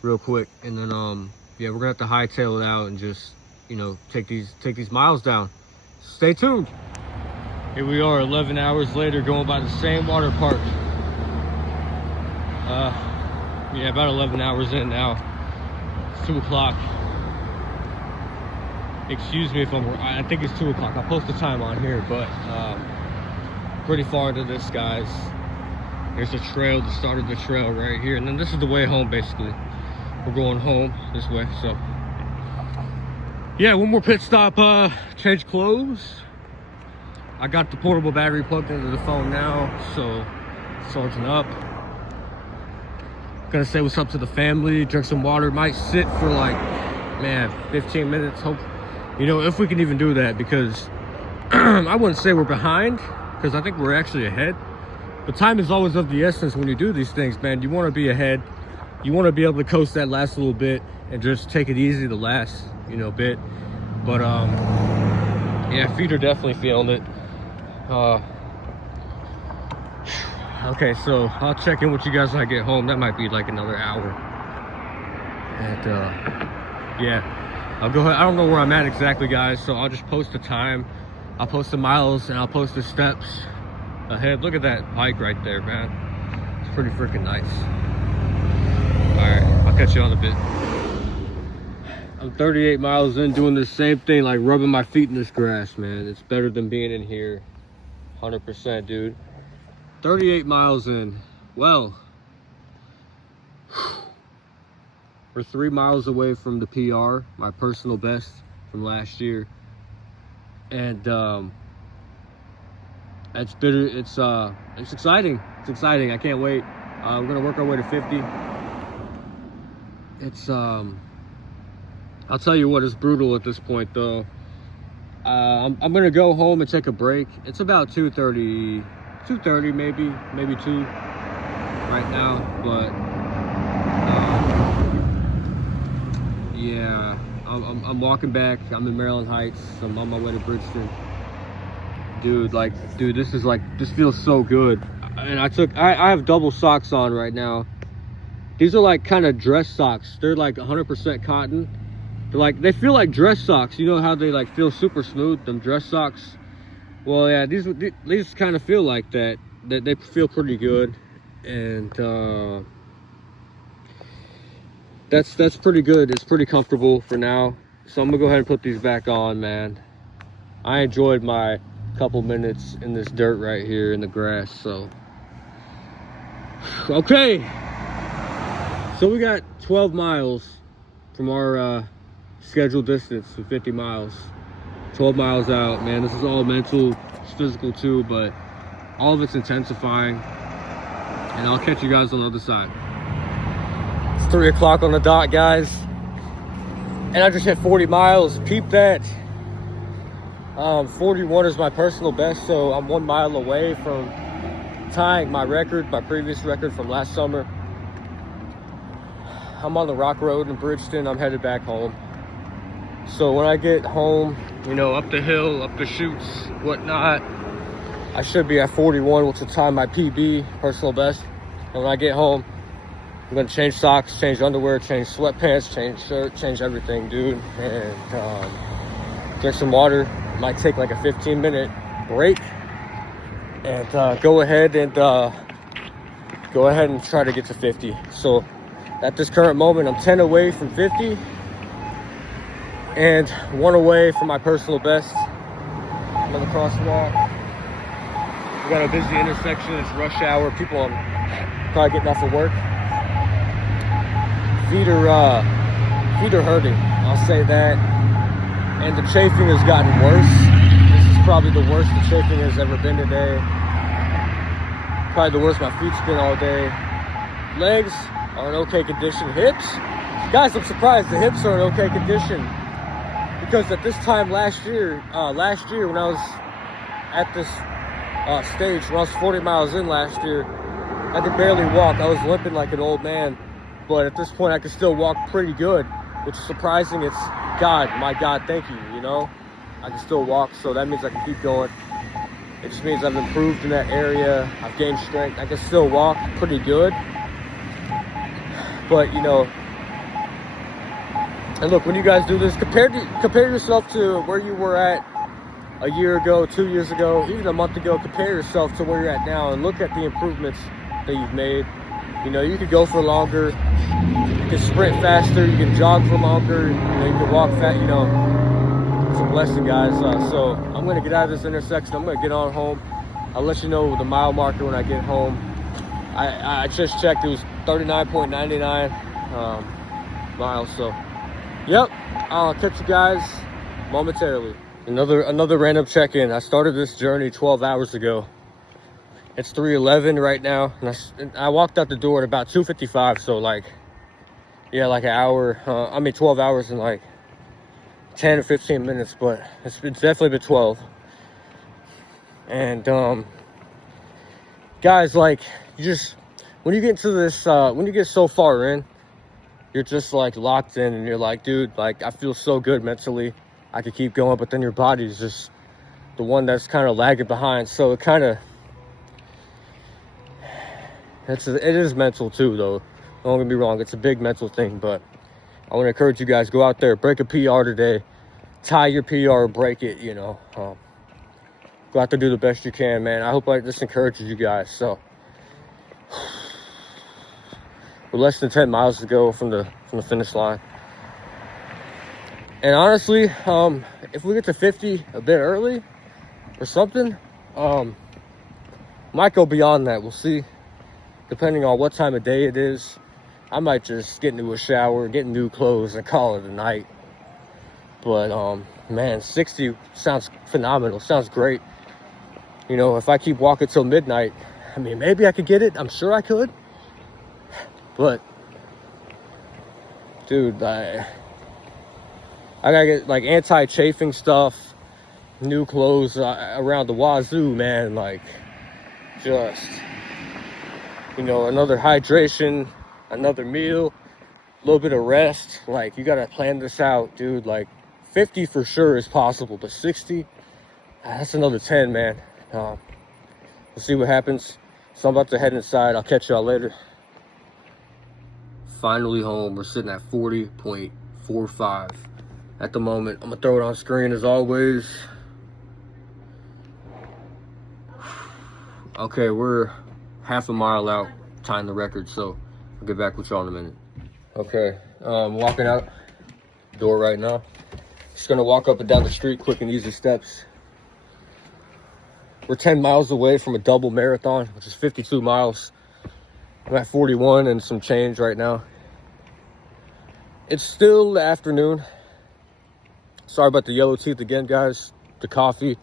real quick. And then yeah, we're gonna have to hightail it out and just, you know, take these miles down. Stay tuned. Here we are 11 hours later, going by the same water park. Yeah, about 11 hours in now. It's 2 o'clock. Excuse me if I think it's 2 o'clock. I'll post the time on here, but pretty far into this, guys. There's a trail, the start of the trail right here, and then this is the way home, basically. We're going home this way, so yeah, one more pit stop, change clothes. I got the portable battery plugged into the phone now, so charging up. Gonna say what's up to the family, drink some water. Might sit for like, man, 15 minutes. Hope, you know, if we can even do that, because I wouldn't say we're behind, because I think we're actually ahead. But time is always of the essence when you do these things, man. You want to be ahead. You want to be able to coast that last little bit and just take it easy the last, you know, bit. But yeah, feet are definitely feeling it. Okay, so I'll check in with you guys when I get home. That might be like another hour. And yeah, I'll go ahead. I don't know where I'm at exactly, guys, so I'll just post the time. I'll post the miles and I'll post the steps ahead. Look at that hike right there, man. It's pretty freaking nice. All right, I'll catch you on a bit. I'm 38 miles in, doing the same thing, like rubbing my feet in this grass, man. It's better than being in here. 100%, dude. 38 miles in. Well, we're 3 miles away from the PR, my personal best from last year. And it's bitter. It's exciting. It's exciting. I can't wait. We're gonna work our way to 50. It's I'll tell you what, it's brutal at this point though. I'm gonna go home and take a break. It's about 2:30 maybe 2 right now, but yeah, I'm walking back. I'm in Maryland Heights. I'm on my way to Bridgeton. Dude, this feels so good. And I have double socks on right now. These are like kind of dress socks. They're like 100% cotton. They feel like dress socks. You know how they like feel super smooth, them dress socks? Well, yeah, these kind of feel like that. They feel pretty good, and that's pretty good. It's pretty comfortable for now. So I'm gonna go ahead and put these back on, man. I enjoyed my couple minutes in this dirt right here in the grass. So okay, so we got 12 miles from our scheduled distance of 50 miles. 12 miles out, man. This is all mental, it's physical too, but all of it's intensifying. And I'll catch you guys on the other side. It's 3 o'clock on the dot, guys. And I just hit 40 miles. Peep that. 41 is my personal best, so I'm 1 mile away from tying my previous record from last summer. I'm on the Rock Road in Bridgeton. I'm headed back home. So when I get home, you know, up the hill, up the chutes, whatnot, I should be at 41, which will tie my PB, personal best. And when I get home, I'm gonna change socks, change underwear, change sweatpants, change shirt, change everything, dude. And drink some water. Might take like a 15-minute break. And go ahead and try to get to 50. So At this current moment, I'm 10 away from 50 and 1 away from my personal best. I'm on the crosswalk. We got a busy intersection. It's rush hour. People are probably getting off of work. Feet are hurting. I'll say that. And the chafing has gotten worse. This is probably the worst the chafing has ever been today. Probably the worst my feet's been all day. Legs are in okay condition. Hips, guys, I'm surprised the hips are in okay condition, because at this time last year when I was at this stage, when I was 40 miles in last year, I could barely walk. I was limping like an old man, but at this point I could still walk pretty good, which is surprising. It's God, my God, thank you, you know. I can still walk, so that means I can keep going. It just means I've improved in that area. I've gained strength. I can still walk pretty good. But, you know, and look, when you guys do this, compare yourself to where you were at a year ago, 2 years ago, even a month ago. Compare yourself to where you're at now and look at the improvements that you've made. You know, you could go for longer, you can sprint faster, you can jog for longer, you know, you can walk fast, you know. It's a blessing, guys. So I'm going to get out of this intersection. I'm going to get on home. I'll let you know the mile marker when I get home. I just checked. It was 39.99 miles. So, yep. I'll catch you guys momentarily. Another random check-in. I started this journey 12 hours ago. It's 3:11 right now. And I walked out the door at about 2:55. So, like, yeah, like an hour. 12 hours in like 10 or 15 minutes, but it's definitely been 12. And guys, like, you just, when you get to this, when you get so far in, you're just like locked in, and you're like, dude, like, I feel so good mentally, I could keep going. But then your body's just the one that's kind of lagging behind. So it kind of, it is mental too, though. Don't get me wrong, it's a big mental thing. But I want to encourage you guys, go out there, break a PR today. Tie your PR or break it, you know. Go out there, do the best you can, man. I hope this encourages you guys. So we're less than 10 miles to go from the finish line. And honestly, if we get to 50 a bit early or something, might go beyond that. We'll see, depending on what time of day it is. I might just get into a shower, get new clothes, and call it a night. But man, 60 sounds phenomenal. Sounds great. You know, if I keep walking till midnight, I mean, maybe I could get it. I'm sure I could. But dude, I gotta get like anti-chafing stuff, new clothes around the wazoo, man. Like, just, you know, another hydration, another meal, a little bit of rest. Like, you gotta plan this out, dude. Like, 50 for sure is possible, but 60, that's another 10, man. We'll see what happens. So I'm about to head inside. I'll catch y'all later. Finally home. We're sitting at 40.45 at the moment. I'm gonna throw it on screen as always. Okay, we're half a mile out, tying the record, so I'll get back with y'all in a minute. Okay, walking out the door right now. Just gonna walk up and down the street, quick and easy steps. We're 10 miles away from a double marathon, which is 52 miles. I'm at 41 and some change right now. It's still the afternoon. Sorry about the yellow teeth again, guys. The coffee,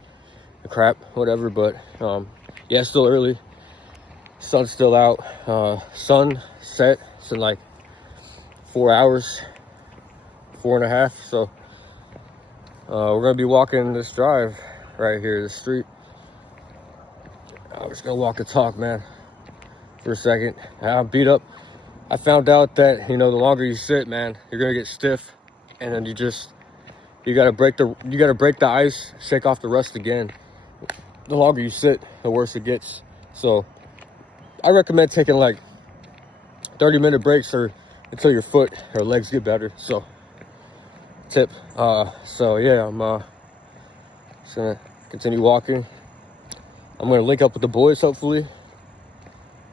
the crap, whatever. But yeah, it's still early. Sun's still out. Sun set. It's in like 4 hours, 4.5. So we're gonna be walking this drive right here, this street. I'm just gonna walk and talk, man, for a second. I'm beat up. I found out that, you know, the longer you sit, man, you're gonna get stiff, and then you gotta break the ice, shake off the rust again. The longer you sit, the worse it gets. So I recommend taking like 30-minute breaks or until your foot or legs get better. So tip. So yeah, I'm just gonna continue walking. I'm gonna link up with the boys hopefully,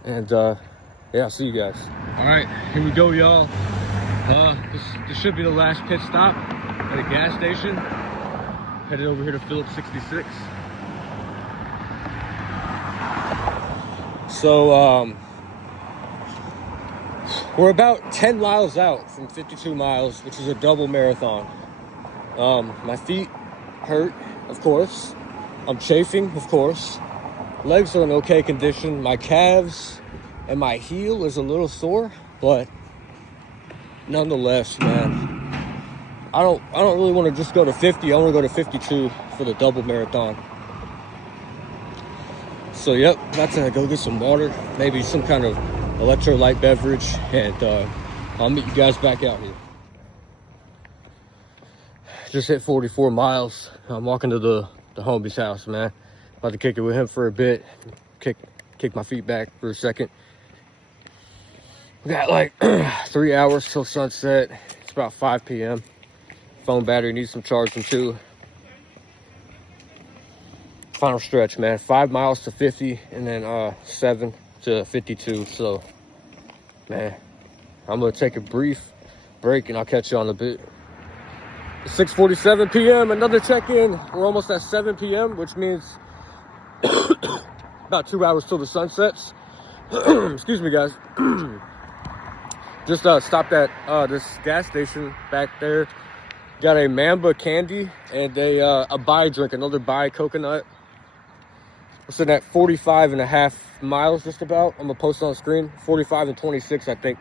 and Yeah, I'll see you guys. All right, here we go, y'all. This should be the last pit stop at a gas station. Headed over here to Phillips 66. So, we're about 10 miles out from 52 miles, which is a double marathon. My feet hurt, of course. I'm chafing, of course. Legs are in okay condition. My calves and my heel is a little sore, but nonetheless, man, I don't really want to just go to 50. I want to go to 52 for the double marathon. So, yep, about to go get some water, maybe some kind of electrolyte beverage, and I'll meet you guys back out here. Just hit 44 miles. I'm walking to the homie's house, man. About to kick it with him for a bit. Kick my feet back for a second. We got like 3 hours till sunset. It's about 5 p.m. Phone battery needs some charging too. Final stretch, man. 5 miles to 50, and then 7 to 52. So, man, I'm gonna take a brief break, and I'll catch you on a bit. 6:47 p.m. Another check-in. We're almost at 7 p.m., which means about 2 hours till the sun sets. Excuse me, guys. Just stopped at this gas station back there. Got a Mamba candy and a Bai drink, another Bai coconut. We're sitting at 45.5 miles, just about. I'm gonna post on the screen. 45 and 26, I think.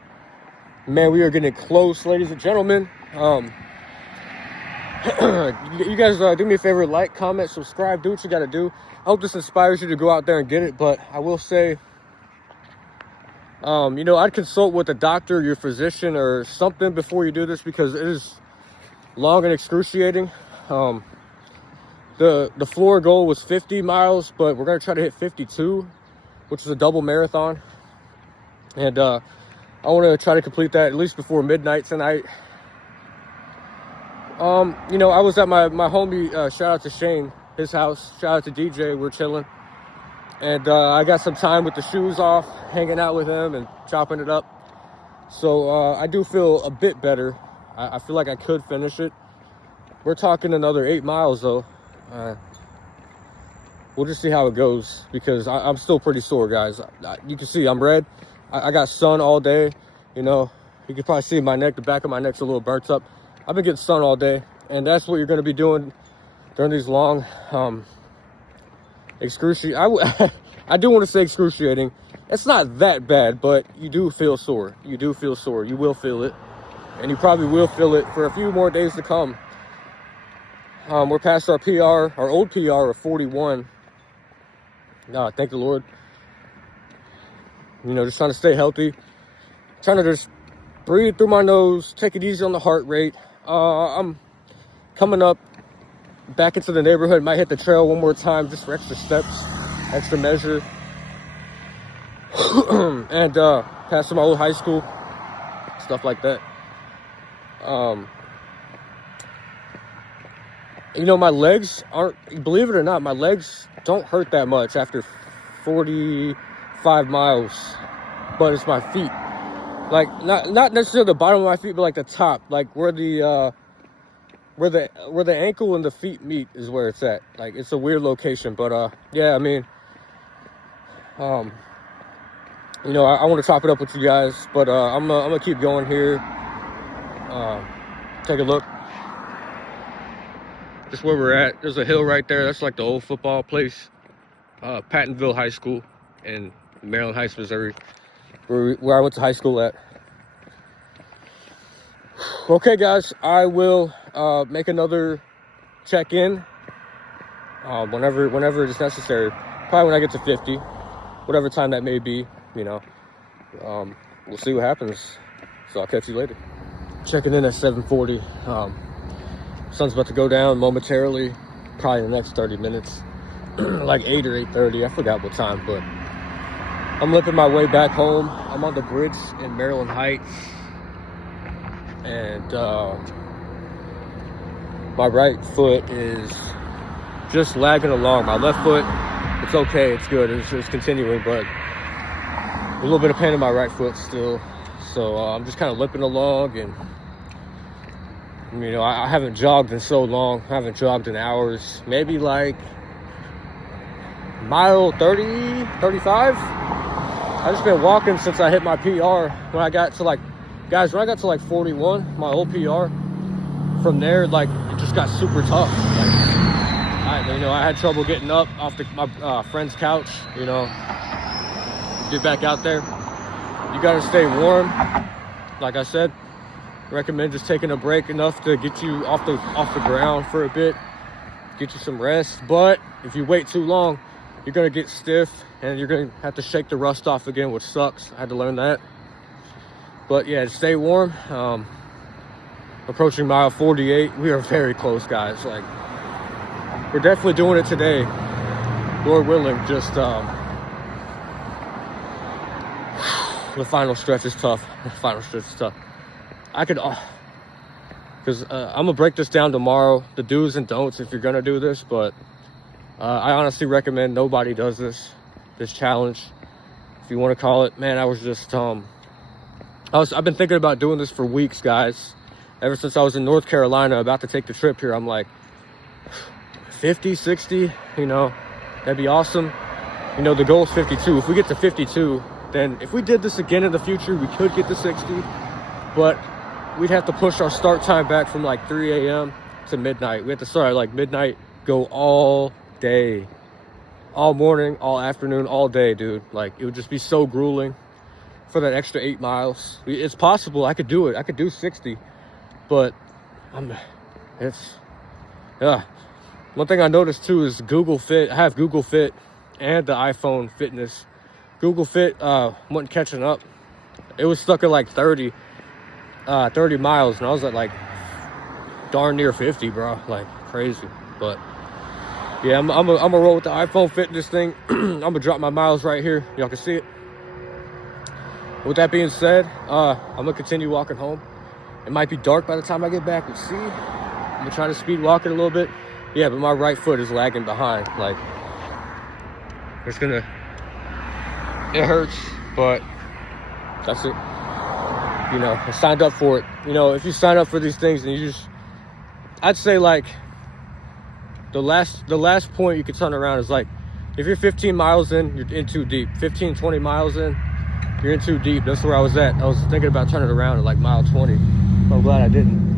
Man, we are getting close, ladies and gentlemen. You guys do me a favor, like, comment, subscribe, do what you gotta do. I hope this inspires you to go out there and get it. But I will say, you know, I'd consult with a doctor, your physician, or something before you do this, because it is long and excruciating. The floor goal was 50 miles, but we're gonna try to hit 52, which is a double marathon. And I want to try to complete that at least before midnight tonight. You know, I was at my homie, shout out to Shane, his house. Shout out to DJ, we're chilling. And I got some time with the shoes off, hanging out with him and chopping it up. So I do feel a bit better. I feel like I could finish it. We're talking another 8 miles though. We'll just see how it goes, because I'm still pretty sore, guys. You can see I'm red. I got sun all day. You know, you can probably see my neck, the back of my neck's a little burnt up. I've been getting sun all day, and that's what you're going to be doing during these long, excruciating. I do want to say excruciating. It's not that bad, but you do feel sore. You do feel sore. You will feel it, and you probably will feel it for a few more days to come. We're past our PR, our old PR of 41. Thank the Lord. You know, just trying to stay healthy. Trying to just breathe through my nose, take it easy on the heart rate. I'm coming up back into the neighborhood. Might hit the trail one more time just for extra steps, extra measure. And past my old high school, stuff like that. You know, my legs aren't, believe it or not, my legs don't hurt that much after 45 miles, but it's my feet. Like, not necessarily the bottom of my feet, but like the top, like where the ankle and the feet meet is where it's at. Like, it's a weird location, but yeah, I mean, you know, I want to chop it up with you guys, but I'm gonna keep going here. Take a look. Just where we're at. There's a hill right there. That's like the old football place, Pattonville High School in Maryland Heights, Missouri, where I went to high school at. Okay, guys, I will make another check-in whenever it is necessary. Probably when I get to 50, whatever time that may be. You know, we'll see what happens. So I'll catch you later. Checking in at 7:40. Sun's about to go down momentarily, probably in the next 30 minutes, like 8 or 8:30. I forgot what time, but I'm limping my way back home. I'm on the bridge in Maryland Heights, and my right foot is just lagging along. My left foot, it's okay, it's good, it's continuing, but a little bit of pain in my right foot still. So I'm just kind of limping along, and you know, I haven't jogged in so long. I haven't jogged in hours, maybe like mile 30, 35. I just been walking since I hit my PR. When I got to like, guys, when I got to like 41, my old PR, from there, like, it just got super tough. Like, I had trouble getting up off my friend's couch, you know, get back out there. You gotta stay warm. Like I said, recommend just taking a break enough to get you off the ground for a bit, get you some rest. But if you wait too long, you're gonna get stiff and you're gonna have to shake the rust off again, which sucks. I had to learn that. But yeah, stay warm. Approaching mile 48. We are very close, guys. Like, we're definitely doing it today, Lord willing. Just the final stretch is tough. The final stretch is tough. I could, because I'm gonna break this down tomorrow, the do's and don'ts if you're gonna do this. But I honestly recommend nobody does this challenge, if you want to call it. Man, I was just I've been thinking about doing this for weeks, guys. Ever since I was in North Carolina about to take the trip here, I'm like, 50, 60, you know, that'd be awesome. You know, the goal is 52. If we get to 52, then if we did this again in the future, we could get to 60, but we'd have to push our start time back from like 3 a.m. to midnight. We have to start at like midnight, go all day, all morning, all afternoon, all day, dude. Like, it would just be so grueling for that extra 8 miles. It's possible. I could do it. I could do 60, but one thing I noticed too is Google Fit. I have Google Fit and the iPhone Fitness. Google Fit wasn't catching up. It was stuck at like 30 miles, and I was at like darn near 50, bro. Like, crazy. But yeah, I'm gonna roll with the iPhone Fitness thing. I'm gonna drop my miles right here. Y'all can see it. With that being said, I'm gonna continue walking home. It might be dark by the time I get back. We'll see. I'm gonna try to speed walk it a little bit. Yeah, but my right foot is lagging behind. Like, it hurts, but that's it. You know, I signed up for it. You know, if you sign up for these things and I'd say like the last point you could turn around is like, if you're 15 miles in, you're in too deep. 15, 20 miles in, you're in too deep. That's where I was at. I was thinking about turning around at like mile 20. I'm glad I didn't.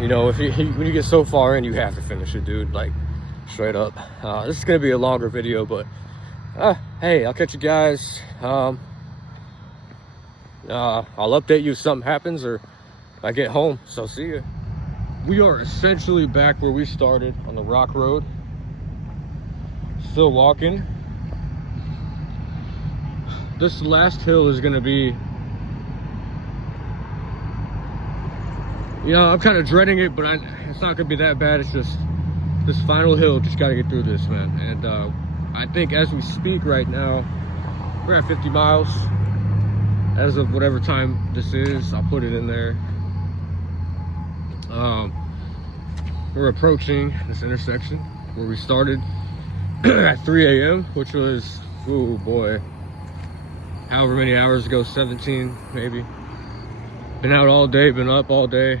You know, when you get so far in, you have to finish it, dude. Like, straight up. This is gonna be a longer video, but hey, I'll catch you guys. I'll update you if something happens or if I get home. So see ya. We are essentially back where we started, on the rock road. Still walking. This last hill is gonna be, you know, I'm kind of dreading it, but it's not gonna be that bad. It's just this final hill. Just gotta get through this, man. And I think as we speak right now, we're at 50 miles. As of whatever time this is, I'll put it in there. We're approaching this intersection where we started at 3 a.m., which was, oh boy, however many hours ago, 17 maybe. Been out all day, been up all day.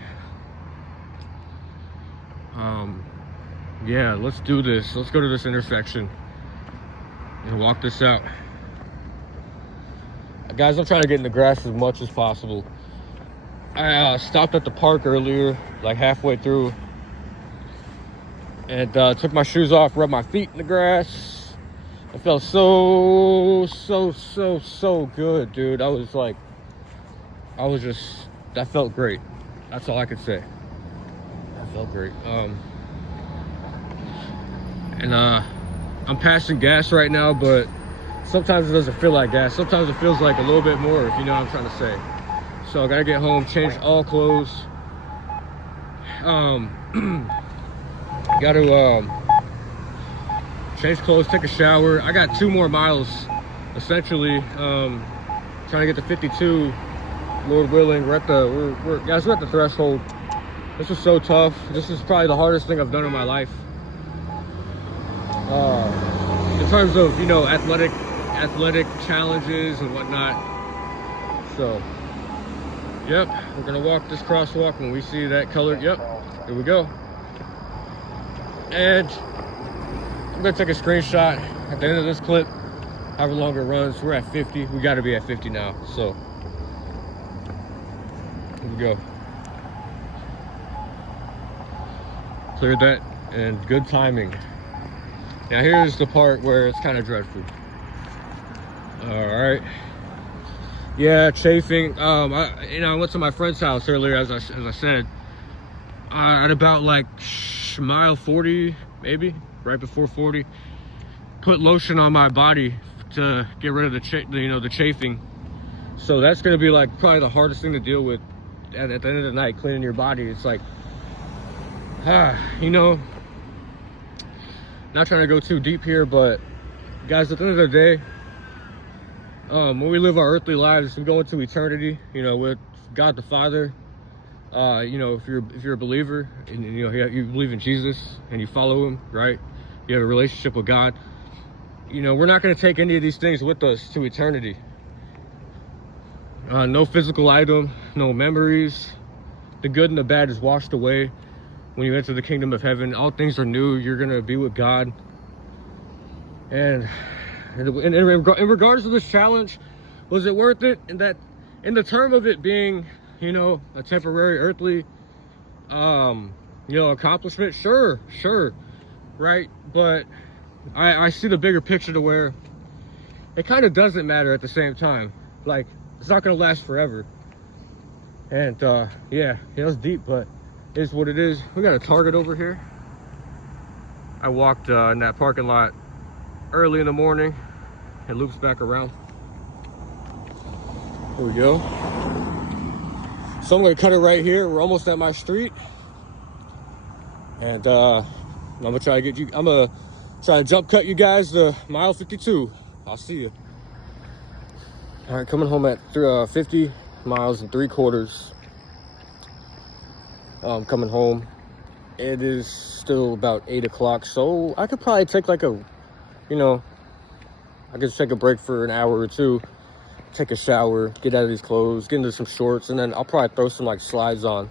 Yeah, let's do this. Let's go to this intersection and walk this out. Guys, I'm trying to get in the grass as much as possible. I stopped at the park earlier, like halfway through, and took my shoes off, rubbed my feet in the grass. I felt so good, dude. That felt great. That's all I could say. That felt great. I'm passing gas right now, but sometimes it doesn't feel like gas. Sometimes it feels like a little bit more, if you know what I'm trying to say. So I gotta get home, change all clothes. Gotta change clothes, take a shower. I got 2 more miles, essentially. Trying to get to 52. Lord willing, we're at the threshold. This is so tough. This is probably the hardest thing I've done in my life. terms of, you know, athletic challenges and whatnot. So, yep, we're gonna walk this crosswalk when we see that color. Yep, here we go. And I'm gonna take a screenshot at the end of this clip. However long it runs, we're at 50. We gotta be at 50 now. So, here we go. Cleared that, and good timing. Now here's the part where it's kind of dreadful. All right. Yeah, chafing. I went to my friend's house earlier, as I said, at about like mile 40, maybe right before 40. Put lotion on my body to get rid of the chafing. So that's gonna be like probably the hardest thing to deal with at the end of the night, cleaning your body. It's like, you know, not trying to go too deep here, but guys, at the end of the day, when we live our earthly lives, we go into eternity, you know, with God the Father. You know, if you're a believer and you know you believe in Jesus and you follow him, right? You have a relationship with God. You know, we're not going to take any of these things with us to eternity. No physical item, no memories. The good and the bad is washed away when you enter the kingdom of heaven. All things are new. You're going to be with God. And in regards to this challenge, was it worth it? In the term of it being, you know, a temporary earthly, you know, accomplishment, sure, right? But I see the bigger picture to where it kind of doesn't matter at the same time. Like, it's not going to last forever. And yeah, it's deep, but it's what it is. We got a Target over here. I walked in that parking lot early in the morning. It loops back around. Here we go. So I'm gonna cut it right here. We're almost at my street. And I'm gonna try to jump cut you guys to mile 52. I'll see you. All right, coming home at 50 miles and 3/4. Coming home. It is still about 8 o'clock, so I could probably take like a, you know, I could take a break for an hour or two, take a shower, get out of these clothes, get into some shorts, and then I'll probably throw some like slides on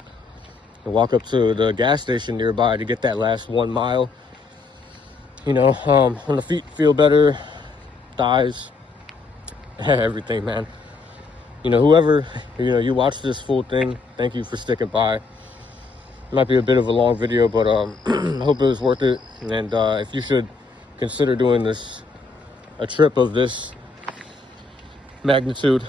and walk up to the gas station nearby to get that last 1 mile. You know, when the feet feel better, thighs, everything, man. You know, whoever, you know, you watch this full thing, thank you for sticking by. It might be a bit of a long video, but I hope it was worth it. And if you should consider doing this, a trip of this magnitude,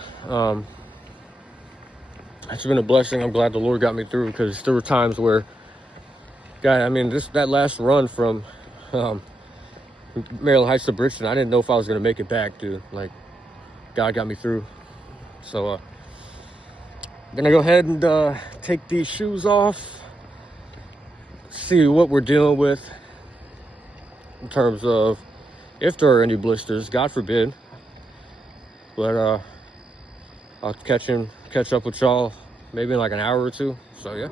it's been a blessing. I'm glad the Lord got me through, because there were times where, God, I mean, that last run from Maryland Heights to Bridgeton, I didn't know if I was gonna make it back, dude. Like, God got me through. So I'm gonna go ahead and take these shoes off, see what we're dealing with in terms of if there are any blisters, God forbid. But I'll catch up with y'all maybe in like an hour or two. So yeah,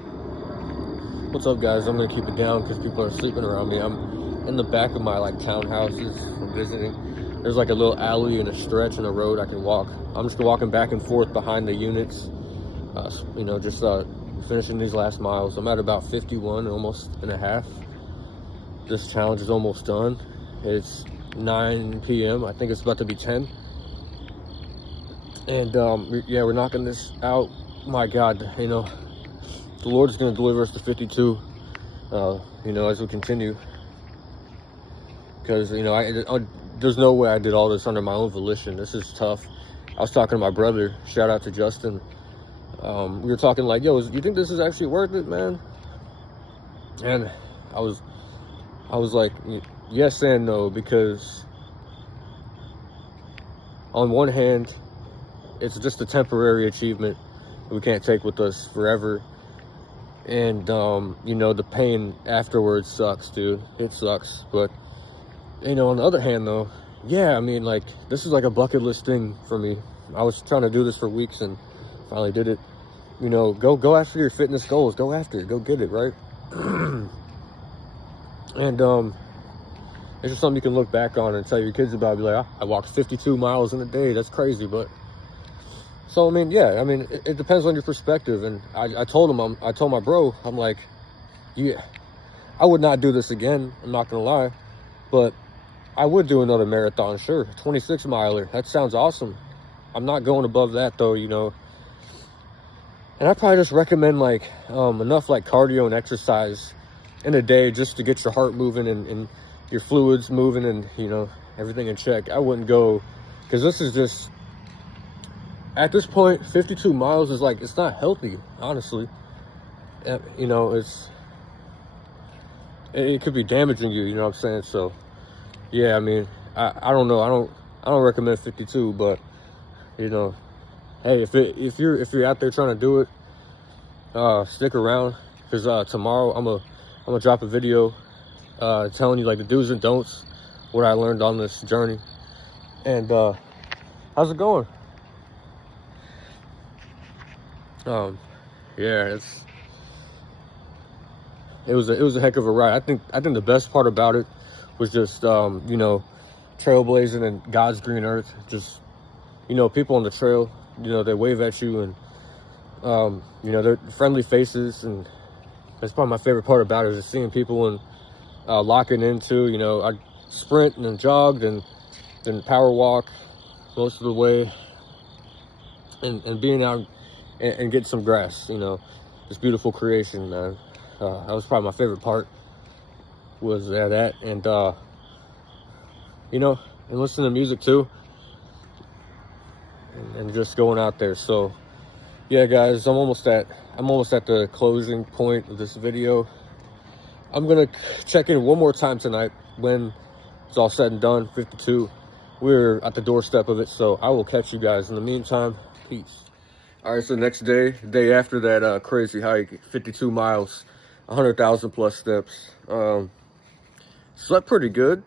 what's up, guys? I'm gonna keep it down because people are sleeping around me. I'm in the back of my like townhouses from visiting. There's like a little alley and a stretch and a road I can walk. I'm just walking back and forth behind the units, you know, just finishing these last miles. I'm at about 51 almost and a half. This challenge is almost done. It's 9 p.m. I think it's about to be 10. And yeah, we're knocking this out. My God, you know, the Lord's gonna deliver us to 52, you know, as we continue. Because, you know, there's no way I did all this under my own volition. This is tough. I was talking to my brother, shout out to Justin. We were talking like, yo, you think this is actually worth it, man? And I was like, yes and no, because on one hand, it's just a temporary achievement we can't take with us forever. And, you know, the pain afterwards sucks, dude. It sucks. But, you know, on the other hand, though, yeah, I mean, like, this is like a bucket list thing for me. I was trying to do this for weeks and finally did it. You know, go after your fitness goals. Go after it. Go get it, right? And, it's just something you can look back on and tell your kids about. Be like, I walked 52 miles in a day. That's crazy. But so, I mean, yeah, I mean, it depends on your perspective. And I told him, I told my bro, I'm like, yeah, I would not do this again. I'm not going to lie. But I would do another marathon, sure. 26 miler. That sounds awesome. I'm not going above that, though, you know. And I probably just recommend, like, enough, like, cardio and exercise in a day just to get your heart moving and your fluids moving and, you know, everything in check. I wouldn't go, because this is just, at this point, 52 miles is like, it's not healthy, honestly. You know, it could be damaging you, you know what I'm saying? So, yeah, I mean, I don't know. I don't recommend 52, but, you know, hey, if you're out there trying to do it, stick around, because tomorrow I'm gonna drop a video telling you, like, the do's and don'ts, what I learned on this journey. And how's it going? Yeah, it was a heck of a ride. I think the best part about it was just you know, trailblazing in God's green earth. Just, you know, people on the trail, you know, they wave at you, and you know, they're friendly faces, and that's probably my favorite part about it, is just seeing people and locking into, you know, I sprint and then jogged and then power walk most of the way, and being out and getting some grass, you know, this beautiful creation, man. That was probably my favorite part, was that, and you know, and listening to music too, and just going out there. So yeah, guys, I'm almost at the closing point of this video. I'm gonna check in one more time tonight when it's all said and done. 52, we're at the doorstep of it, so I will catch you guys. In the meantime, peace. All right, so next day, the day after that crazy hike, 52 miles, 100,000 plus steps. Slept pretty good.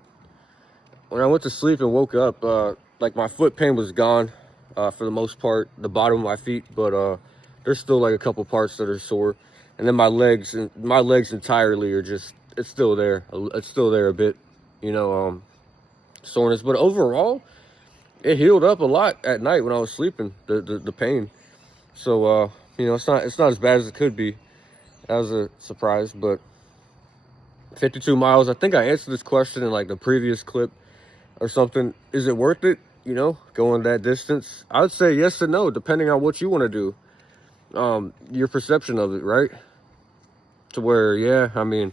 When I went to sleep and woke up, like, my foot pain was gone for the most part, the bottom of my feet, but there's still like a couple parts that are sore. And then my legs entirely are just, it's still there a bit, you know, soreness. But overall, it healed up a lot at night when I was sleeping, the pain. So you know, it's not as bad as it could be. That was a surprise. But 52 miles, I think I answered this question in like the previous clip or something. Is it worth it, you know, going that distance? I would say yes and no, depending on what you want to do, your perception of it, right? To where, yeah, I mean,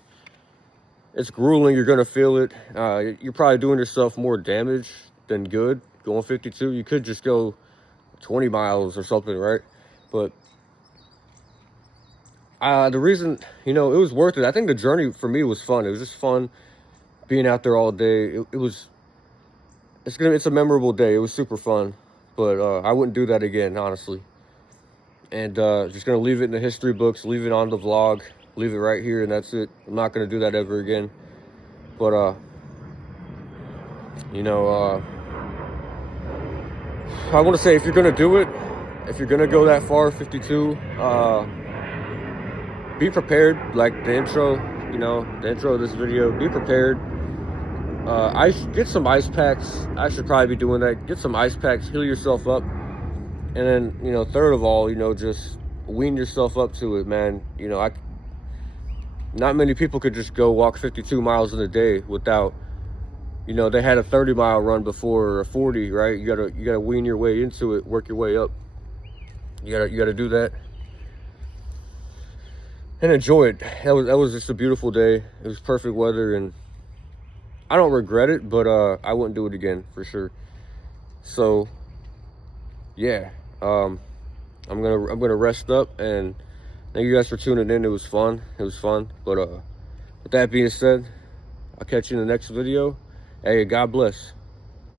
it's grueling, you're gonna feel it. You're probably doing yourself more damage than good going 52. You could just go 20 miles or something, right? But the reason, you know, it was worth it. I think the journey for me was fun. It was just fun being out there all day. It's a memorable day. It was super fun, but I wouldn't do that again, honestly. And just gonna leave it in the history books, leave it on the vlog, leave it right here, and that's it. I'm not gonna do that ever again. But you know, I want to say, if you're gonna do it, if you're gonna go that far, 52, be prepared. Like the intro, you know, the intro of this video, be prepared. I should get some ice packs. I should probably be doing that. Get some ice packs, heal yourself up. And then, you know, third of all, you know, just wean yourself up to it, man. You know, not many people could just go walk 52 miles in a day without, you know, they had a 30-mile run before, or a 40, right? You gotta wean your way into it, work your way up. You gotta do that. And enjoy it. That was just a beautiful day. It was perfect weather, and I don't regret it, but I wouldn't do it again for sure. So yeah, I'm gonna rest up, and thank you guys for tuning in. It was fun. But with that being said, I'll catch you in the next video. Hey, God bless.